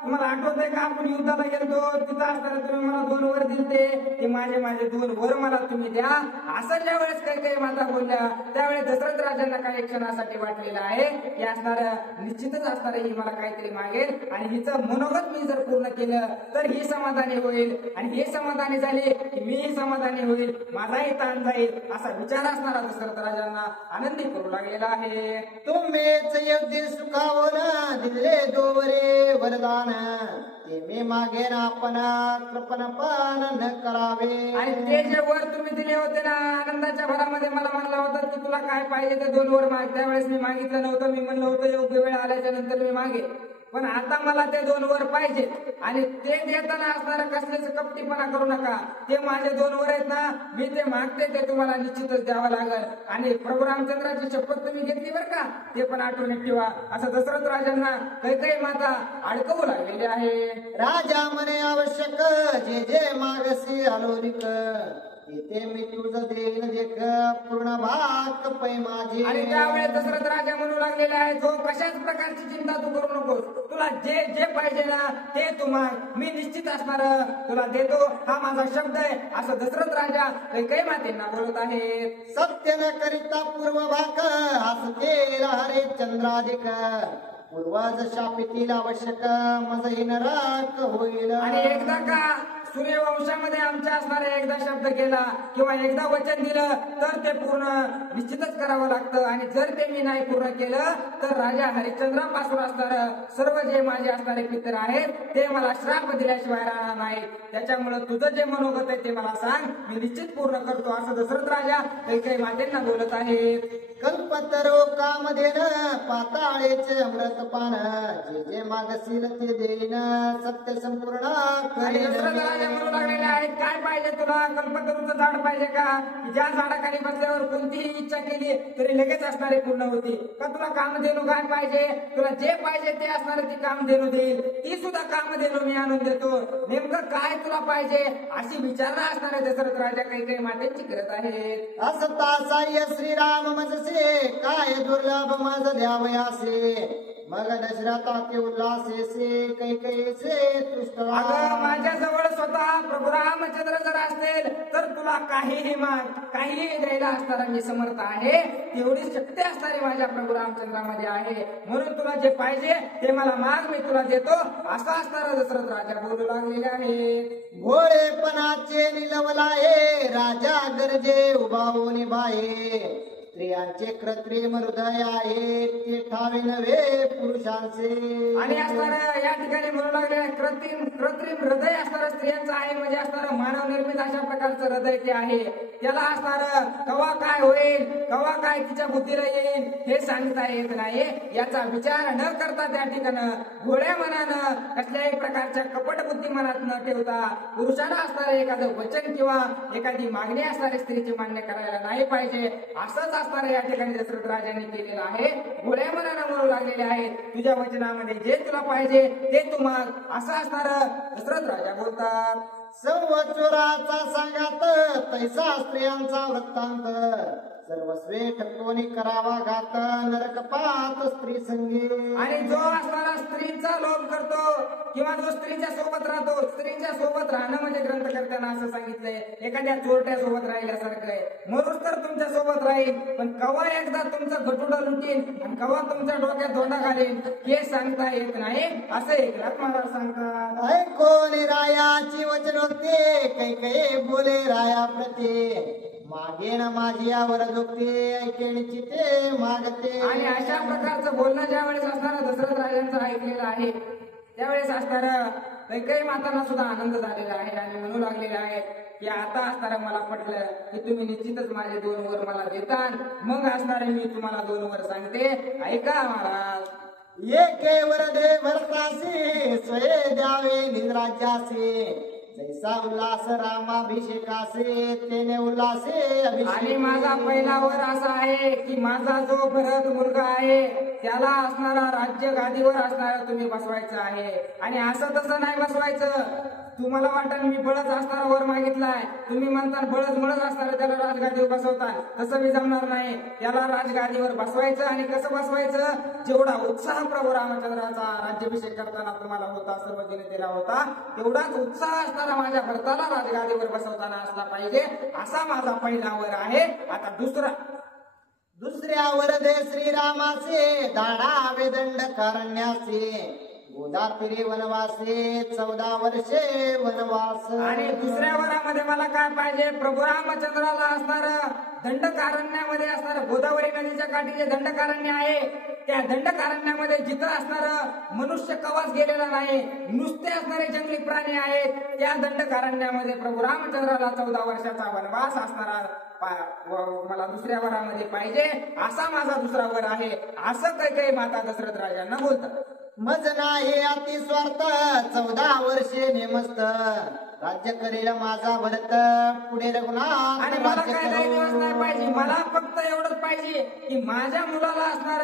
तुम्हाला आठवतंय का आपण युद्धाला गेलो तिथं असताना तुम्ही मला 2 वर दिलते, ते माझे 2 वर मला तुम्ही द्या असं ज्या वेळेस काही माता बोलल्या त्यावेळेस दशरथ राजांना काही क्षणासाठी वाटलेलं आहे की असणार निश्चितच असणार ही मला काहीतरी मागेल आणि हिचं मनोगत मी जर पूर्ण केलं तर ही समाधानी होईल आणि हे समाधानी झाले की मीही समाधानी होईल, माझाही ताण जाईल असा विचार असणारा दशरथ राजांना आनंदी करू लागलेला आहे. तुम्हीच योग्य सुखावना दिले दोवरे वरदान ते मी मागे ना आपण कृपणपान न करावे. आणि ते जे वर तुम्ही दिले होते ना आनंदाच्या भरामध्ये मला म्हणलं होतं की तुला काय पाहिजे ते 2 वर माग, त्यावेळेस मी मागितलं नव्हतं, मी म्हणलं होतं योग्य वेळ आल्याच्या नंतर मी मागे, पण आता मला ते 2 वर पाहिजे. आणि ते देताना असणारा कसलेच कपटीपणा करू नका, ते माझे 2 वर आहेत ना, मी ते मागते ते तुम्हाला निश्चितच द्यावं लागेल. आणि प्रभू रामचंद्राची शपथ तुम्ही घेतली बरं का, ते पण आठवणीत ठेवा असं दशरथ राजांना कैकेयी माता अडकवू लागलेली आहे. राजा म्हणे आवश्यक जे जे मागसी आलोलिक इथे मी तुझं देईन देख पूर्ण भाग पै माझी. आणि त्यावेळेस दशरथ राजा म्हणू लागलेले आहे, जो कशाच प्रकारची चिंता तू करू नकोस, तुला जे जे पाहिजे ना ते तू माग, मी निश्चित असणार तुला देतो, हा माझा शब्द आहे, असं दशरथ राजा कैकेयी मातेंना बोलत आहेत. सत्य न करिता पूर्व भाग हसतेला हरे चंद्राधिक पूर्वज शापितील आवश्यक मज नरक होईल. आणि एकदा का सूर्यवंशामध्ये आमच्या असणारे एकदा शब्द केला किंवा एकदा वचन दिलं तर ते पूर्ण निश्चितच करावं लागतं. आणि जर ते मी नाही पूर्ण केलं तर राजा हरिश्चंद्रापासून असणार सर्व जे माझे असणारे पितर आहेत ते मला श्राप दिल्याशिवाय राहणार नाहीत. त्याच्यामुळे तुझं जे मनोगत आहे ते मला सांग, मी निश्चित पूर्ण करतो, असं दशरथ राजा कैकेयी मातेंना बोलत आहेत. कल्पतरो कामधेन पाताळेचे अमृतपान जे जे मागसील ते देईन सत्य संपूर्ण आणि दशरथ राजा म्हणू लागलेले आहेत, काय पाहिजे तुला? कल्पतरूचं झाड पाहिजे का? ज्या झाडाखाली बसल्यावर कोणतीही इच्छा केली तरी लगेच असणारे पूर्ण होती का? तुला कामधेनू काय पाहिजे? तुला जे पाहिजे ते असणार ती कामधेनू देईल, ती सुद्धा कामधेनू मी आणून देतो. नेमकं काय तुला पाहिजे अशी विचारणा असणारे दशरथ राजा कैकेयी मातेची करत आहेत. असता साह्य श्रीराम मजसे काय दुर्लभ मज द्यावयासे मग दशरथा ते उल्हासेसे कैकेयीचे तुष्ट. अगं माझ्याजवळ स्वतः प्रभू रामचंद्र जर असतील तर तुला काहीही माग, काहीही द्यायला असणारा मी समर्थ आहे, तेवढी शक्ती असणारी माझ्या प्रभू रामचंद्रामध्ये आहे, म्हणून तुला जे पाहिजे ते मला माग, मी तुला देतो, असा असणारा दशरथ राजा बोलू लागलेले आहे. भोळेपणाचे निलवलाये राजा गरजे उभावून बाहे स्त्रियांचे कृत्रिम हृदय आहे ते ठावे नव्हे पुरुषांचे. आणि असणार या ठिकाणी म्हणू लागले कृत्रिम कृत्रिम हृदय असणार स्त्रियांचं आहे, म्हणजे असणार मानव निर्मित अशा प्रकारचं हृदय ते आहे. त्याला असणार कवा काय होईल, कवा काय तिच्या बुद्धीला येईल हे सांगता येत नाही. याचा विचार न करता त्या ठिकाणी घोड्या मनानं कसल्याही प्रकारच्या कपट बुद्धी मनात न ठेवता पुरुषाला असणारे एखादं वचन किंवा एखादी मागणी असणारी स्त्रीची मान्य करायला नाही पाहिजे, असंच असणार या ठिकाणी दशरथ राजांनी केलेलं आहे. घोड्या मनानं म्हणू लागलेले आहेत, तुझ्या वचनामध्ये जे तुला पाहिजे ते तू माग, असं असणार दशरथ राजा बोलतात. संवत्सराचा सांगात तैसा स्त्रियांचा वृत्तांत सर्वस्वे ठकोनी करावा घात नरकपात स्त्री संगी. आणि जो असणारा स्त्रीचा लोभ करतो किंवा जो स्त्रीच्या सोबत राहतो, स्त्रीच्या सोबत राहणं म्हणजे ग्रंथकर्त्यांना असं सांगितलंय एखाद्या चोरट्या सोबत राहिल्यासारखं आहे. म्हणून तर तुमच्या सोबत राहील, पण कवा एकदा तुमचं गटुडं लुटीन आणि कवा तुमच्या डोक्यात धोंडा घालीन हे सांगता येत नाही, असं एकनाथ महाराज सांगतात. ऐकोले रायाची वचनोक्ती कैकेयी बोले राया प्रती मागेन माझी यावर दुखते ऐकेणची ते मागते. आणि अशा प्रकारचं बोलणं ज्यावेळेस असणार दशरथ राजांचं ऐकलेलं आहे त्यावेळेस असणार कैकेयी मातांना सुद्धा आनंद झालेला आहे आणि म्हणू लागलेले आहेत की आता असणार मला पटलं की तुम्ही निश्चितच माझे 2 वर मला देतान, मग असणारे मी तुम्हाला 2 वर सांगते, ऐका महाराज. एके वर दे भरतासी स्वये द्यावे निद्राच्यासी जैसा उल्हास रामाभिषेकासे तेने उल्हासे अभिषेक. आणि माझा पहिला वर असा आहे की माझा जो भरत मुलगा आहे त्याला असणारा राज्य गादीवर असणारा तुम्ही बसवायचं आहे. आणि असं तसं नाही बसवायचं. तुम्हाला वाटत मी बळच असणारा वर मागितलाय, तुम्ही म्हणता बळच मळच असणारा त्याला राजगादीवर बसवता, तसं मी जमणार नाही. त्याला राजगादीवर बसवायचं. आणि कसं बसवायचं? जेवढा उत्साह प्रभू रामचंद्राचा राज्याभिषेक करताना तुम्हाला होता, सर्व जनतेला होता, तेवढाच उत्साह असणारा माझ्या भरताला राजगादीवर बसवताना असला पाहिजे, असा माझा पहिला वर आहे. आता दुसऱ्यावर दे श्रीरामाचे दाढावे दंड कारण्याचे गोदापिरी वनवासे 14 वर्षे वनवास. आणि दुसऱ्या वरामध्ये मला काय पाहिजे? प्रभू रामचंद्राला असणार दंडकारण्यामध्ये असणार गोदावरी नदीच्या काठी जे दंडकारण्य आहे त्या दंडकारण्यामध्ये जिथं असणार मनुष्य कवाच गेलेला नाही, नुसते असणारे जंगली प्राणी आहेत, त्या दंडकारण्यामध्ये प्रभू रामचंद्राला 14 वर्षाचा वनवास असणारा मला दुसऱ्या वरामध्ये पाहिजे, असा माझा दुसरा वर आहे, असं कैकेयी माता दशरथ राजांना बोलतात. मज नाही अति स्वार्थ 14 वर्षे नेमस्त राज्य करेल माझा भरत पुढे रघुनाथ आणि मला राज्य काय काही दिवस नाही पाहिजे, मला फक्त एवढंच पाहिजे की माझ्या मुलाला असणार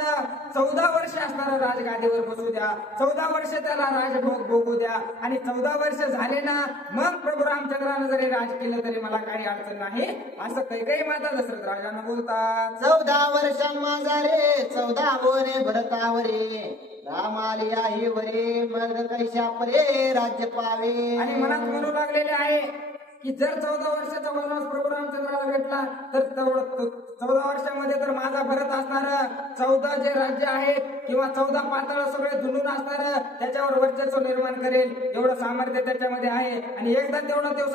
14 वर्ष असणार राजगादीवर बसू द्या, 14 वर्ष त्याला राजभोग भोगू द्या आणि 14 वर्ष झाले ना मग प्रभू रामचंद्रानं जरी राज केलं तरी मला काही अडचण नाही, असं काही माता दशरथ राजांना बोलतात. 14 वर्षां माझा रे 14 बोने भरतावरे राम आलिया ही वरे मग कैशा परे राज्य पावे. आणि मनात म्हणू लागलेले आहे की जर 14 वर्षाचा वनवास प्रभू रामचंद्राला भेटला तर 14 वर्षामध्ये तर माझा भरत असणार 14 जे राज्य आहेत किंवा 14 पातळ सगळे धुंडून असणार त्याच्यावर वर्चस्व निर्माण करेल एवढं सामर्थ्य त्याच्यामध्ये आहे. आणि एकदा तेवढं ते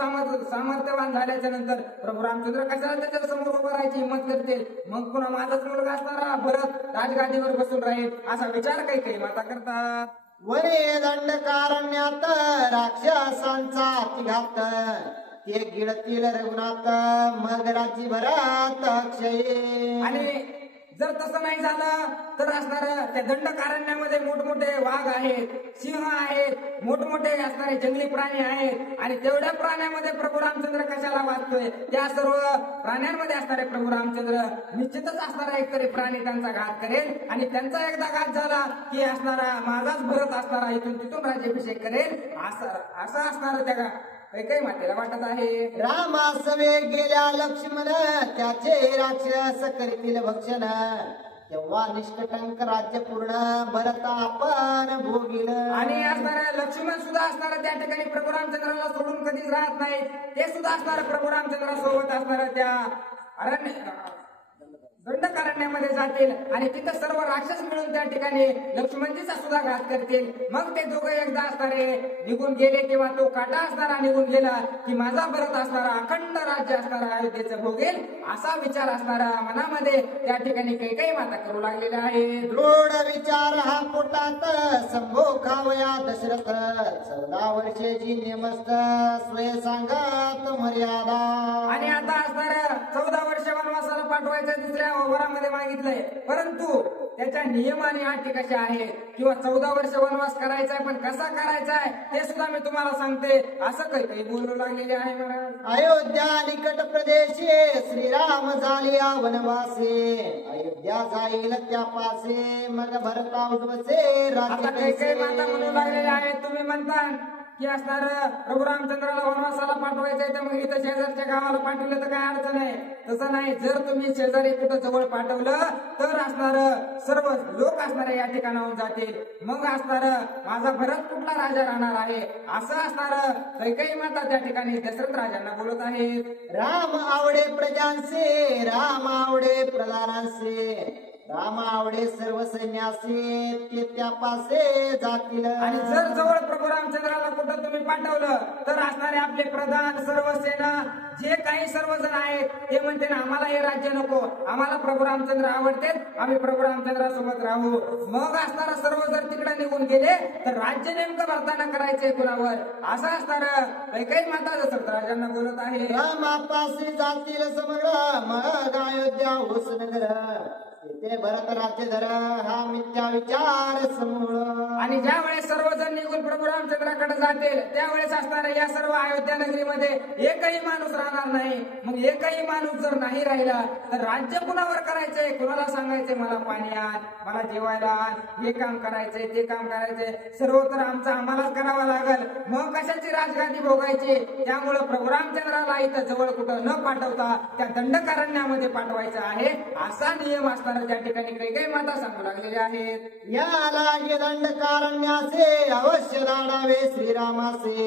सामर्थ्यवान झाल्याच्या नंतर प्रभू रामचंद्र कशाला त्याच्या समोर उभं राहायची हिंमत करतील, मग पुन्हा माझाच मुलगा असणारा भरत राजगादीवर बसून राहील असा विचार काही माता करतात. वरे दंडकारण्यात राक्षसांचा अतिघात ते गिळतील रघुनाथ मग राज्य भरात अक्षय. आणि जर तसं नाही झालं तर असणार त्या दंडकारण्यामध्ये मोठमोठे वाघ आहेत, सिंह आहेत, मोठमोठे असणारे जंगली प्राणी आहेत आणि तेवढ्या प्राण्यामध्ये प्रभू रामचंद्र कशाला वाचतोय, त्या सर्व प्राण्यांमध्ये असणारे प्रभू रामचंद्र निश्चितच असणारा एकतरी प्राणी त्यांचा घात करेल आणि त्यांचा एकदा घात झाला की असणारा माझाच भरत असणारा इथून तिथून राज्याभिषेक करेल असं असणार त्या काही मातेला वाटत आहे. रामासवे गेल्या लक्ष्मण त्याचे राक्षस करतील भक्षण तेव्हा निष्कटंक राज्य पूर्ण भरत आपण भोगील. आणि असणारा लक्ष्मण सुद्धा असणारा त्या ठिकाणी प्रभू रामचंद्राला सोडून कधीच राहत नाही, ते सुद्धा असणारा प्रभू रामचंद्रासोबत असणारा त्या दंडकारण्यामध्ये जातील आणि तिथं सर्व राक्षस मिळून त्या ठिकाणी लक्ष्मणजीचा सुद्धा घात करतील. मग ते दोघं एकदा असणारे निघून गेले किंवा तो काटा असणारा निघून गेला की माझा भरत असणारा अखंड राज्य असणारा अयोध्येचं भोगेल असा विचार असणारा मनामध्ये त्या ठिकाणी काही माता करू लागलेल्या आहेत. दृढ विचार हा पोटात संभोखावया दशरथ 14 वर्षेची नेमस्त स्वय सांगात मर्यादा. आणि आता असणाऱ्या 14 वर्ष वनवासाला पाठवायचं दुसऱ्या वरामध्ये मागितलंय, परंतु त्याच्या नियम आणि अटी कशा आहेत किंवा 14 वर्ष वनवास करायचा आहे पण कसा करायचा आहे ते सुद्धा मी तुम्हाला सांगते असं काही बोलू लागलेले आहे. अयोध्या निकट प्रदेशे श्रीराम झालिया वनवासे अयोध्या जाईल त्या पासे मग भरता उद्वसे आता काही माता म्हणू लागलेले आहेत. तुम्ही म्हणता की असणार प्रभू रामचंद्राला वनवासाला पाठवायचंय तर मग इथं शेजारच्या गावाला पाठवलं तर काय अडचण आहे, तसं नाही. जर तुम्ही शेजारी कुठं जवळ पाठवलं तर असणार सर्व लोक असणारे या ठिकाणाहून जातील, मग असणार माझा भरत कुठला राजा राहणार आहे असं असणार काही माता त्या ठिकाणी दशरथ राजांना बोलत आहेत. राम आवडे प्रजांचे राम आवडे प्रधानांचे राम आवडे सर्व सैन्याचे ते त्या पासे जातील. आणि जर जवळ प्रभू रामचंद्राला कुठं तुम्ही पाठवलं तर असणारे आपले प्रधान सर्व सेना जे काही सर्वजण आहेत ते म्हणते ना आम्हाला हे राज्य नको, आम्हाला प्रभू रामचंद्र आवडते, आम्ही प्रभू रामचंद्रासोबत राहू. मग असणारा सर्व जर तिकडे निघून गेले तर राज्य नेमकं भरताना करायचंय कुणावर असं असणार काही माता दशरथ राजांना बोलत आहे. रामापासे जातील समग्र मग अयोध्या होस नगर ते भरत राज्य धर हा मिथ्या विचार समूळ. आणि ज्या वेळेस सर्वजण निघून प्रभू रामचंद्राकडे जातील त्यावेळेस असणाऱ्या या सर्व अयोध्या नगरीमध्ये एकही माणूस राहणार नाही. मग एकही माणूस जर नाही राहिला तर राज्य कुणावर करायचंय, कुणाला सांगायचंय मला पाणी आण, मला जेवायला आण, हे काम करायचंय ते काम करायचंय, सर्व तर आमचं आम्हालाच करावं लागल. मग कशाची राजगादी भोगायची. त्यामुळे प्रभू रामचंद्राला इथं जवळ कुठं न पाठवता त्या दंडकारण्यामध्ये पाठवायचं आहे असा नियम असणार त्या ठिकाणी काही माता सांगू लागलेल्या आहेत. याला दंडकारण्याचे अवश्य दाडावे श्रीरामाचे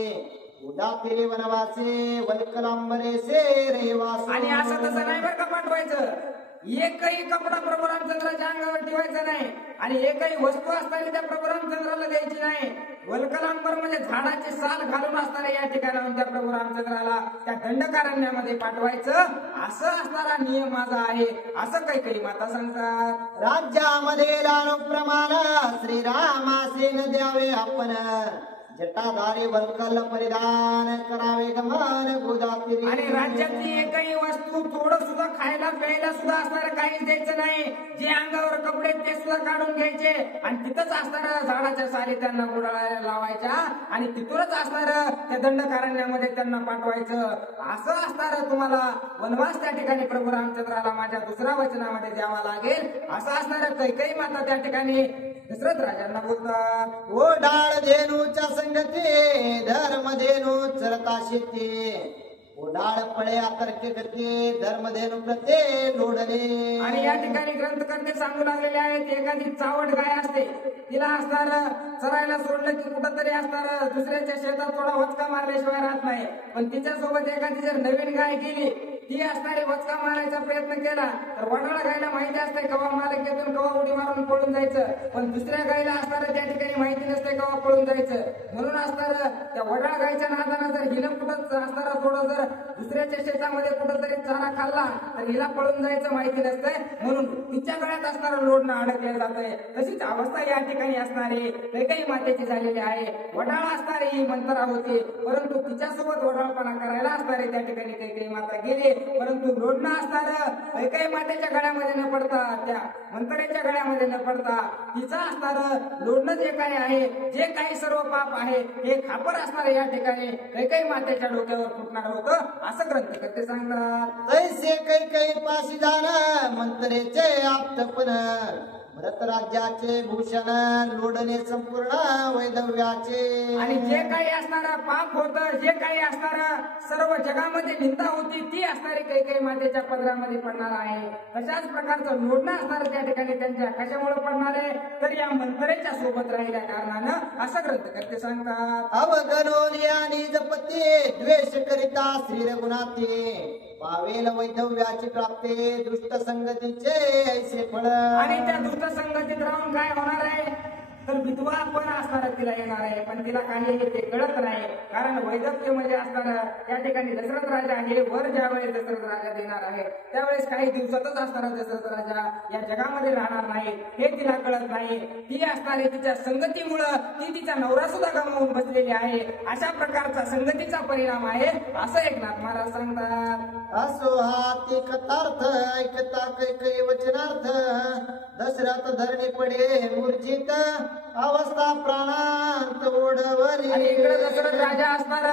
उदा फिरे वनवासे वल्कलांबरेसे रेवासे. आणि असं तसं नाही बरं का पाठवायचं, एकही कपडा प्रभू रामचंद्राच्या अंगावर ठेवायचा नाही आणि एकही वस्तू असताना त्या प्रभू रामचंद्राला द्यायची नाही. वल्कलांबर म्हणजे झाडाची साल घालून असणाऱ्या या ठिकाणाहून त्या प्रभू रामचंद्राला त्या दंडकारण्यामध्ये पाठवायचं असं असणारा नियम माझा आहे असं काही माता सांगतात. राज्यामध्ये अनुप्रमाण श्रीरामासे न द्यावे आपण जटाधारी वल्कल परिधान करावे गमान गोदातीरी. आणि राज्यातली एकही वस्तू थोडं सुद्धा खायला प्यायला सुद्धा असणारं काहीच द्यायचं नाही. जे अंगावर कपडे ते सुद्धा काढून घ्यायचे आणि तिथंच असणाऱ्या झाडाच्या साली त्यांना गुडाळायला लावायच्या आणि तिथूनच असणारं त्या दंडकारण्यामध्ये त्यांना पाठवायचं. असं असणारं तुम्हाला वनवास त्या ठिकाणी प्रभू रामचंद्राला माझ्या दुसऱ्या वचनामध्ये द्यावा लागेल. असं असणारं कैकेयी माता त्या ठिकाणी दशरथ राजांना बोलतात. ओ डाळ धेनूच्या संगती धर्म धेनू चरता शेती. ओढाळ पळ्या तर्के गती धर्मधेनु प्रते लोडले. आणि या ठिकाणी ग्रंथकर्ते सांगू लागलेले आहेत. एखादी चावट गाय असते, तिला असणार चरायला सोडलं की कुठंतरी असणार दुसऱ्याच्या शेतात थोडा वचका मारल्याशिवाय राहत नाही. पण तिच्यासोबत एखादी जर नवीन गाय गेली, ती असणारी वचका मारायचा प्रयत्न केला तर वडाळा गायला माहिती असते कवा मालक येथून कवा उडी मारून पळून जायचं. पण दुसऱ्या गायला असणार त्या ठिकाणी माहिती नसते कवा पळून जायचं. म्हणून असणार त्या वडाळा गायच्या नादानं जर हिनं कुठंच असणार थोडं जर दुसऱ्याच्या शेतामध्ये कुठंतरी चारा खाल्ला तर हिला पळून जायचं माहिती नसतंय. म्हणून तिच्या गळ्यात असणारं लोडणं अडकलं जातंय. तशीच अवस्था या ठिकाणी असणारी कैकेयी मातेची झालेली आहे. वडाळा असणारी ही मंत्रा होती, परंतु तिच्यासोबत वडाळपणा करायला असणारे त्या ठिकाणी कैकेयी माता गेली. परंतु लोडणं असणारं कैकेयी मातेच्या गळ्यामध्ये न पडता, त्या मंत्रेच्या गळ्यामध्ये न पडता तिचं असणारं लोडणं जे काही आहे, जे काही सर्व पाप आहे, हे खापर असणारे या ठिकाणी कैकेयी मातेच्या डोक्यावर फुटणार होतं, असं ग्रंथकर्ते सांगतात. तैसे कैकेयी पाशी जाण मंत्रेचे आप्तपण. भरत राज्याचे भूषण लोडणे संपूर्ण वैधव्याचे. आणि जे काही असणारं पाप होतं, जे काही असणारं सर्व जगामध्ये निंदा होती, ती असणारी कैकेयी मातेच्या पदरामध्ये पडणार आहे. तशाच प्रकारचं लोडणं असणारं त्या ठिकाणी त्यांच्या कशामुळे पडणार आहे, तर या मंत्रेच्या सोबत राहिल्या कारणानं, असं ग्रंथकर्ते सांगतात. अवगणोनी आणि जपते द्वेष करिता श्री रघुनाथे. पावेल वैधव्याची प्राप्ती दुष्ट संगतीचे ऐसे फळ. आणि त्या दुष्ट संगतीत राहून काय होणार आहे, तर विधवा पण असणार तिला येणार आहे. पण तिला काही ते कळत नाही, कारण वैधव्य म्हणजे असणार त्या ठिकाणी दशरथ राजा हे वर ज्यावेळेस दशरथ राजा देणार आहे त्यावेळेस काही दिवसातच असणारा दशरथ राजा या जगामध्ये राहणार नाही, हे तिला कळत नाही. ती असणारी तिच्या संगतीमुळं ती तिचा नवरा सुद्धा गमावून बसलेली आहे. अशा प्रकारचा संगतीचा परिणाम आहे, असं एकनाथ महाराज सांगतात. असो हाती कथार्थ ऐकता कैकेयी वचनार्थ. दशरथ धरणी पडे मूर्छित अवस्था प्राणांत ओढवली. आणि इकडे दशरथ राजा असणार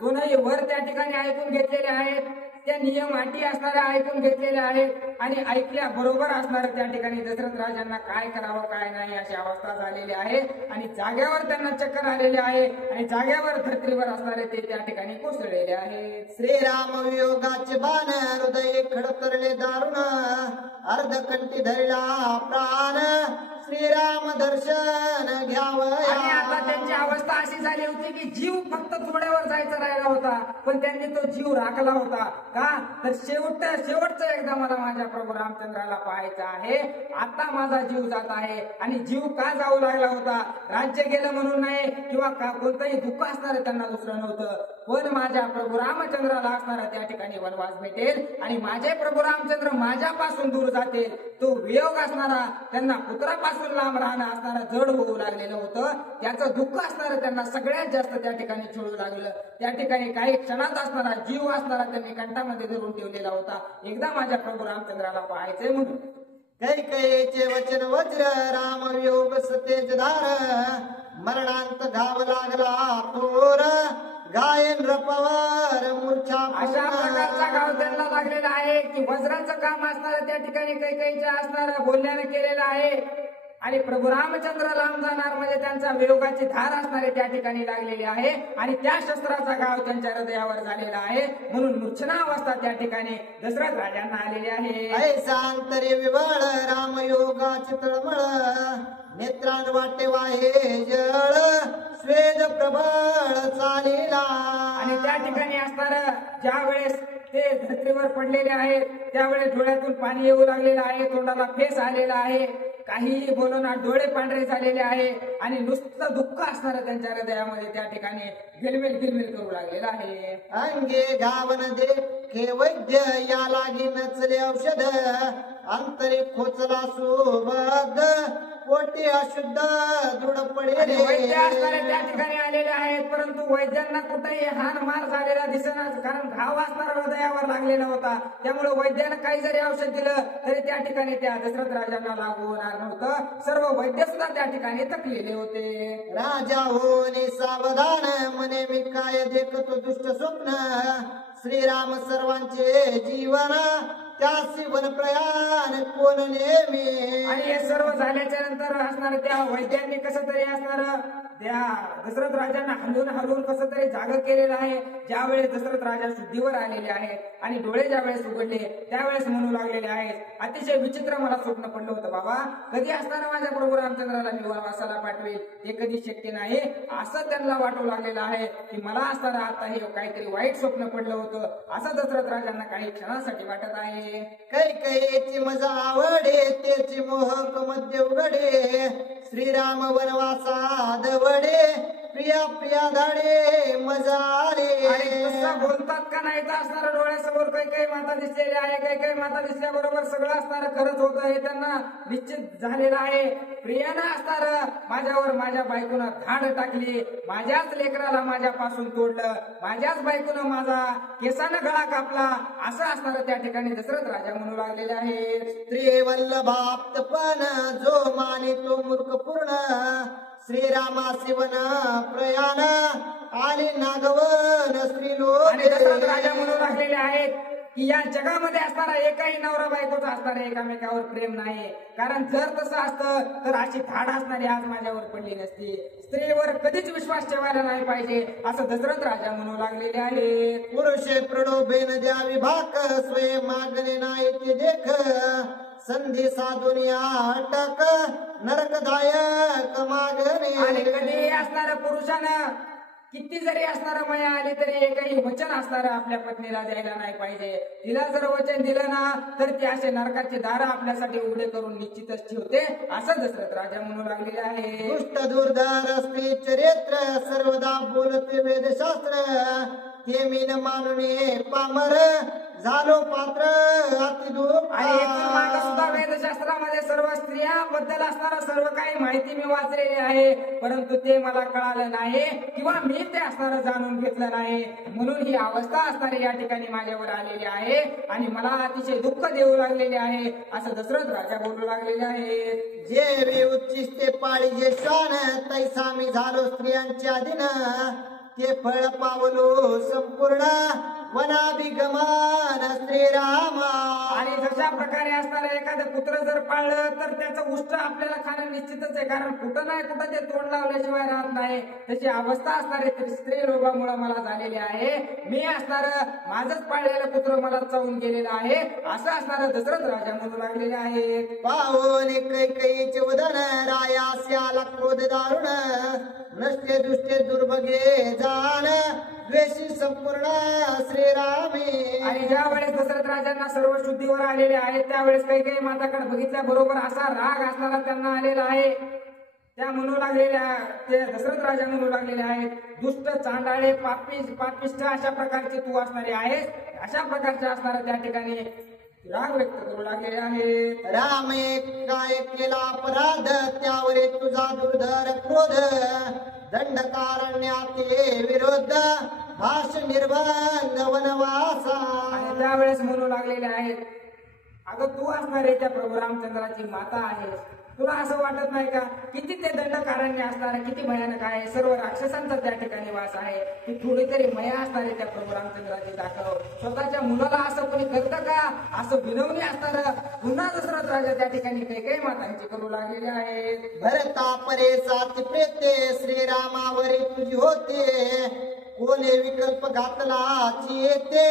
दोनही वर त्या ठिकाणी ऐकून घेतलेले आहेत, त्या नियम अटी असणाऱ्या ऐकून घेतलेल्या आहेत आणि ऐकल्या बरोबर असणार त्या ठिकाणी दशरथ राजांना काय करावं काय नाही अशी अवस्था झालेली आहे. आणि जाग्यावर त्यांना चक्कर आलेले आहे आणि जाग्यावर धर्तीवर असणारे ते त्या ठिकाणी कोसळलेले आहेत. श्रीराम वियोगाचे बाण हृदय खडतरले दारुण. अर्धकंठी धरला प्राण श्रीराम दर्शन घ्यावं. आणि आता त्यांची अवस्था अशी झाली होती की जीव फक्त थोड्यावर जायचा राहिला होता, पण त्यांनी तो जीव राखला होता. का तर शेवटचं एकदा मला माझ्या प्रभू रामचंद्राला पाहायचं आहे. आता माझा जीव जात आहे. आणि जीव का जाऊ लागला होता, राज्य गेलं म्हणून नाही किंवा कोणतंही दुःख असणार त्यांना दुसरं नव्हतं, पण माझ्या प्रभू रामचंद्राला असणारा त्या ठिकाणी वनवास भेटेल आणि माझे प्रभू रामचंद्र माझ्यापासून दूर जातील. तो वियोग असणारा त्यांना पुत्रापासून लांब राहणं असणारा जड होऊ लागलेलं होतं. त्याचं दुःख असणारं त्यांना सगळ्यात जास्त त्या ठिकाणी छळू लागलं. त्या ठिकाणी काही क्षणात असणारा जीव असणारा त्यांनी कंठामध्ये धरून ठेवलेला होता. एकदा माझ्या प्रभू रामचंद्राला पाहायचंय म्हणून. कैकेयीचे वचन वज्र राम वियोग सतेज धार. मरणांत घाव लागला थोर गायन रपवर मूर्छा. अशा प्रकारचा गाव त्यांना लागलेला आहे की वज्राचं काम असणारं त्या ठिकाणी कैकेयीच्या असणारं बोलण्याने केलेलं आहे. आणि प्रभू रामचंद्र लांब जाणार म्हणजे त्यांचा वियोगाची धार असणारे त्या ठिकाणी लागलेली आहे आणि त्या शस्त्राचा गाव त्यांच्या हृदयावर झालेला आहे. म्हणून मूर्छना अवस्था त्या ठिकाणी दशरथ राजांना आलेली आहे. ऐसांतरे विवळ रामयोगाची तळमळ. नेत्रान वाटे वाहे जळ स्वेद प्रबळ चालीला. आणि त्या ठिकाणी असणार ज्या वेळेस ते धर्तीवर पडलेले आहेत त्यावेळेस डोळ्यातून पाणी येऊ लागलेलं आहे, तोंडाला फेस आलेला आहे, काहीही बोलून डोळे पांढरे झालेले आहे आणि नुसतं दुःख असणारं त्यांच्या हृदयामध्ये त्या ठिकाणी गिलमिल गिलमिल करू लागलेलं आहे. अंगे गावन दे वैद्य या लागी नचले औषध. अंतरी खोचला सुबद्ध पोटी अशुद्ध दृढ पडे आणि वैद्य असणारे त्या ठिकाणी आलेले आहेत, परंतु वैद्यांना कुठेही हान मार झालेला दिसेनाच, कारण घाव असणारा हृदयावर लागलेला होता. त्यामुळे वैद्यानं काही जरी औषध दिलं तरी त्या ठिकाणी त्या दशरथ राजांना लागू होणार नव्हतं. सर्व वैद्य सुद्धा त्या ठिकाणी थकलेले होते. राजा होणे सावधान म्हणे मी काय देखतो दुष्ट स्वप्न श्रीराम सर्वांचे जीवन त्यासी वन प्रयाण कोण नेमी. आणि हे सर्व झाल्याच्या नंतर असणार त्या वैद्यांनी कसं तरी असणार त्या दशरथ राजांना हलवून कसं तरी जाग केलेलं आहे. ज्यावेळेस दशरथ राजा शुद्धीवर आलेले आहेत आणि डोळे ज्यावेळेस उघडले त्यावेळेस म्हणू लागलेले आहेत, अतिशय विचित्र मला स्वप्न पडलं होतं बाबा, कधी असताना माझ्या प्रभू रामचंद्राला मी वनवासाला पाठवेल हे कधी शक्य नाही. असं त्यांना वाटू लागलेलं आहे की मला असताना आता हे काहीतरी वाईट स्वप्न पडलं होतं असं दशरथ राजांना काही क्षणासाठी वाटत आहे. कैकेयीची मजा आवडे त्याची मोहक मध्य उघडे श्रीराम वनवासाद वडे प्रिया प्रिया धाडे मजा आले. आणि कसं बोलतात का नाही तर असणाऱ्या डोळ्यासमोर काही माता दिसलेली आहे, काही माता दिसल्याबरोबर सगळं असणारं खरंच होतं हे त्यांना निश्चित झालेलं आहे. प्रियानं असणार माझ्यावर माझ्या बायकोनं धाड टाकली, माझ्याच लेकराला माझ्यापासून तोडलं, माझ्याच बायकोनं माझा केसानं गळा कापला असं असणार त्या ठिकाणी दशरथ राजा म्हणू लागलेले आहे. स्त्री वल्लभाप्तपण जो माने तो मूर्ख पूर्ण श्रीरामा शिवन प्रयाण आली नागवन स्त्रीलोक. आणि दशरथ राजा म्हणू लागलेले आहेत की या जगामध्ये असणारा एकही नवरा बायकोचा असणारा एकामेकावर प्रेम नाही, कारण जर तसं असतं तर अशी धाड असणारी आज माझ्यावर पडली नसती. स्त्रीवर कधीच विश्वास ठेवायला नाही पाहिजे असं दशरथ राजा म्हणू लागलेले आहे. पुरुषे प्रडोभेन द्यावी भाक स्वयं मागणे नाही ते देख संधी साधून अटक नरकदायक मागणे. आणि कधी असणाऱ्या पुरुषानं किती जरी असणारं माया आली तरी एकही वचन असणारं आपल्या पत्नीला द्यायला नाही पाहिजे. तिला जर वचन दिलं ना तर ती असे नरकाचे दार आपल्यासाठी उघडे करून निश्चितच ठेवते असं दशरथ राजा म्हणू लागलेले आहे. दुष्ट दुर्धर स्त्री चरित्र सर्वदा बोलते वेदशास्त्र ते मीन मानणे पामर झालो पात्र अतिदुःख. आणि इथून मागे सुद्धा वेदशास्त्रामध्ये सर्व स्त्रियांबद्दल असणारं सर्व काही माहिती मी वाचलेली आहे, परंतु ते मला कळालं नाही किंवा मी ते असणारं जाणून घेतलं नाही, म्हणून ही अवस्था असणारी या ठिकाणी माझ्यावर आलेली आहे आणि मला अतिशय दुःख देऊ लागलेले आहे असं दशरथ राजा बोलू लागलेले आहे. जे वे उच्चिष्टे पाळी जे श्वान तैसा मी झालो स्त्रियांच्या दिन ते फळ पावलो संपूर्ण वनाभिगमन श्रीरामा. आणि जशा प्रकारे असणारा एखादं कुत्र जर पाळलं तर त्याचं उष्ट आपल्याला खाणं निश्चितच आहे, कारण कुठं नाही कुठं ते तोंड लावल्याशिवाय राहत नाही. तशी अवस्था असणारे स्त्री लोभामुळे मला झालेली आहे. मी असणार माझंच पाळलेलं कुत्र मला चावून गेलेलं आहे असं असणारं दशरथ राजा म्हणू लागलेले आहे. पाहून कैकेयीचे वदन रायास आला क्रोध दारुण नष्टे दुष्टे दुर्भगे जाण द्वेषी संपूर्ण श्रीरामी. आणि ज्या वेळेस दशरथ राजांना सर्व शुद्धीवर आलेले आहेत त्यावेळेस काही माताकडे बघितल्या बरोबर असा राग असणारा त्यांना आलेला आहे. त्या म्हणू लागलेल्या ते दशरथ राजा म्हणू लागलेले आहेत, दुष्ट चांडाळे पापिष्ट अशा प्रकारचे तू असणारे आहेस, अशा प्रकारचे असणारा त्या ठिकाणी राग व्यक्त करू लागलेले आहेत. रामे काय केला अपराध त्यावर तुझा दुर्धर क्रोध दंडकारण्याते विरोध भाष निर्बंध वनवासा. आणि त्यावेळेस म्हणू लागलेले आहेत, अगं तू असणारे त्या प्रभू रामचंद्राची माता आहेस, तुला असं वाटत नाही का किती ते दंडकारण्य असणार, किती भयानक आहे, सर्व राक्षसांचा त्या ठिकाणी वास आहे, ती थोडी तरी मया असणारे त्या प्रभू रामचंद्राची दाखव. स्वतःच्या मुलाला असं कोणी करतं का असं विनवणी असणार पुन्हा दशरथ राजा त्या ठिकाणी काही मातांची करू लागलेले आहेत. भरता परे साथ प्रेते श्रीरामावरी तुझी होते कोणे विकल्प घातला येते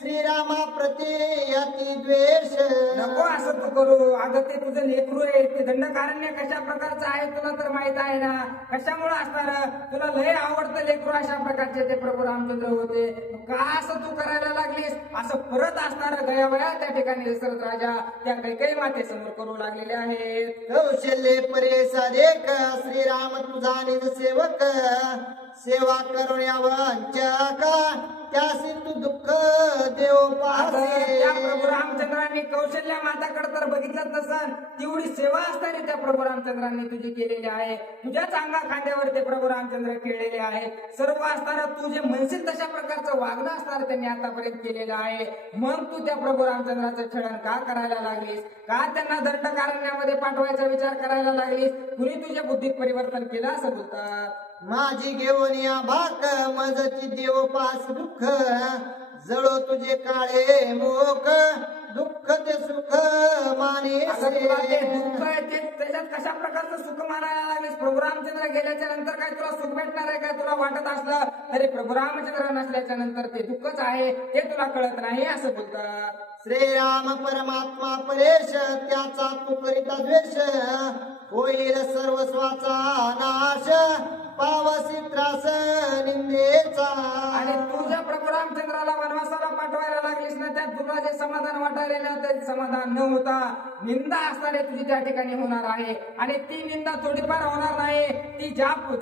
श्रीरामा प्रती अति द्वेष. नको असं तू करू, अगं ते तुझं लेकरू आहे, ते दंडकारण्य कशा प्रकारचं आहे तुला तर माहित आहे ना, कशामुळे असणार, तुला लय आवडतं लेकरू अशा प्रकारचे ते प्रभू रामचंद्र होते, का असं तू करायला लागलीस असं परत असणार गयावया त्या ठिकाणी दशरथ राजा त्या काही मातेसमोर करू लागलेले आहेत. कौशल्ये परे साधेक श्रीराम तुझा निज सेवक सेवा करुण्या वंचका त्यासी तू दुःख देव पाहसे. त्या प्रभू रामचंद्रांनी कौशल्या माताकडे तर बघितलंच नसन, तेवढी सेवा असताना त्या प्रभू रामचंद्रांनी तुझी केलेली आहे. तुझ्याच अंगा खांद्यावर ते प्रभू रामचंद्र खेळलेले आहे. सर्व असताना तू जे म्हणशील तशा प्रकारचं वागणं असताना त्यांनी आतापर्यंत केलेलं आहे. मग तू त्या प्रभू रामचंद्राचं छळण का करायला लागलीस? का त्यांना दंडकारण्यामध्ये पाठवायचा विचार करायला लागलीस? कुणी तुझ्या बुद्धीत परिवर्तन केलं असं बोलतात. माझी घेऊन या भाक मजची देव पास दुःख, जळो तुझे काळे मुख दुःख ते सुख माने. दुःख आहे ते त्याच्यात कशा प्रकारचं सुख मानायला लागलीस? प्रभू रामचंद्र गेल्याच्या नंतर काय तुला सुख भेटणार आहे? काय तुला वाटत असलं तरी प्रभू रामचंद्र नसल्याच्या नंतर ते दुःखच आहे ते तुला कळत नाही असं बोलतात. श्रीराम परमात्मा परेश, त्याचा तू करिता द्वेष, होईल सर्वस्वाचा नाश, पावसी त्रास निंदेचा. आणि तुझ्या प्रभू रामचंद्राला वनवासाला पाठवायला लागलीस ना, त्यात तुला जे समाधान वाटायला ते समाधान न होता निंदा असणारे तुझी त्या ठिकाणी होणार आहे. आणि ती निंदा थोडीफार होणार नाही, ती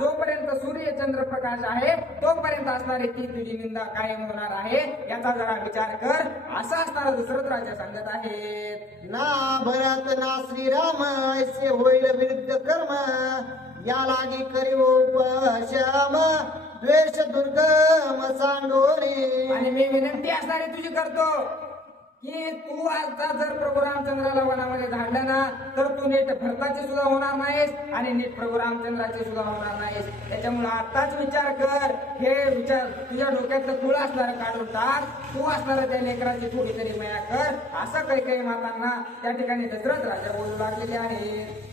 जोपर्यंत सूर्य चंद्र प्रकाश आहे तोपर्यंत असणारी ती तुझी निंदा कायम होणार आहे. याचा जरा विचार कर असं असणारा दशरथ राजा सांगत आहेत. ना भरत ना श्रीराम ऐसे होईल विरुद्ध कर्म, या लागी करी उपशम द्वेष दुर्गम सांडोरी. आणि मी विनंती असणारी तुझी करतो की तू आता जर प्रभू रामचंद्राला वनामध्ये धाडलं ना तर तू नीट भरताची सुद्धा होणार नाहीस आणि नीट प्रभू रामचंद्राची सुद्धा होणार नाहीस. त्याच्यामुळे आताच विचार कर, हे विचार तुझ्या डोक्यातलं कुळ असणारं काढून टाक, तू असणारं त्या लेकराची थोडी तरी माया कर. असं काही काही मातांना त्या ठिकाणी दशरथ राजा बोलू लागलेले आहे.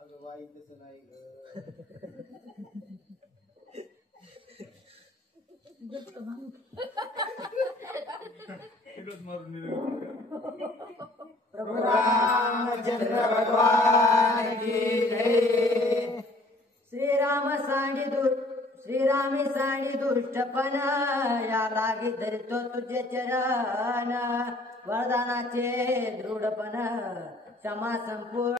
अगं बाई तसं नाही प्रभू रामचंद्र भगवान की जय. श्रीरामी सांडी दुष्टपण, या लागी धरतो तुझे चरण, वरदानाचे दृढपण क्षमा संपूर्ण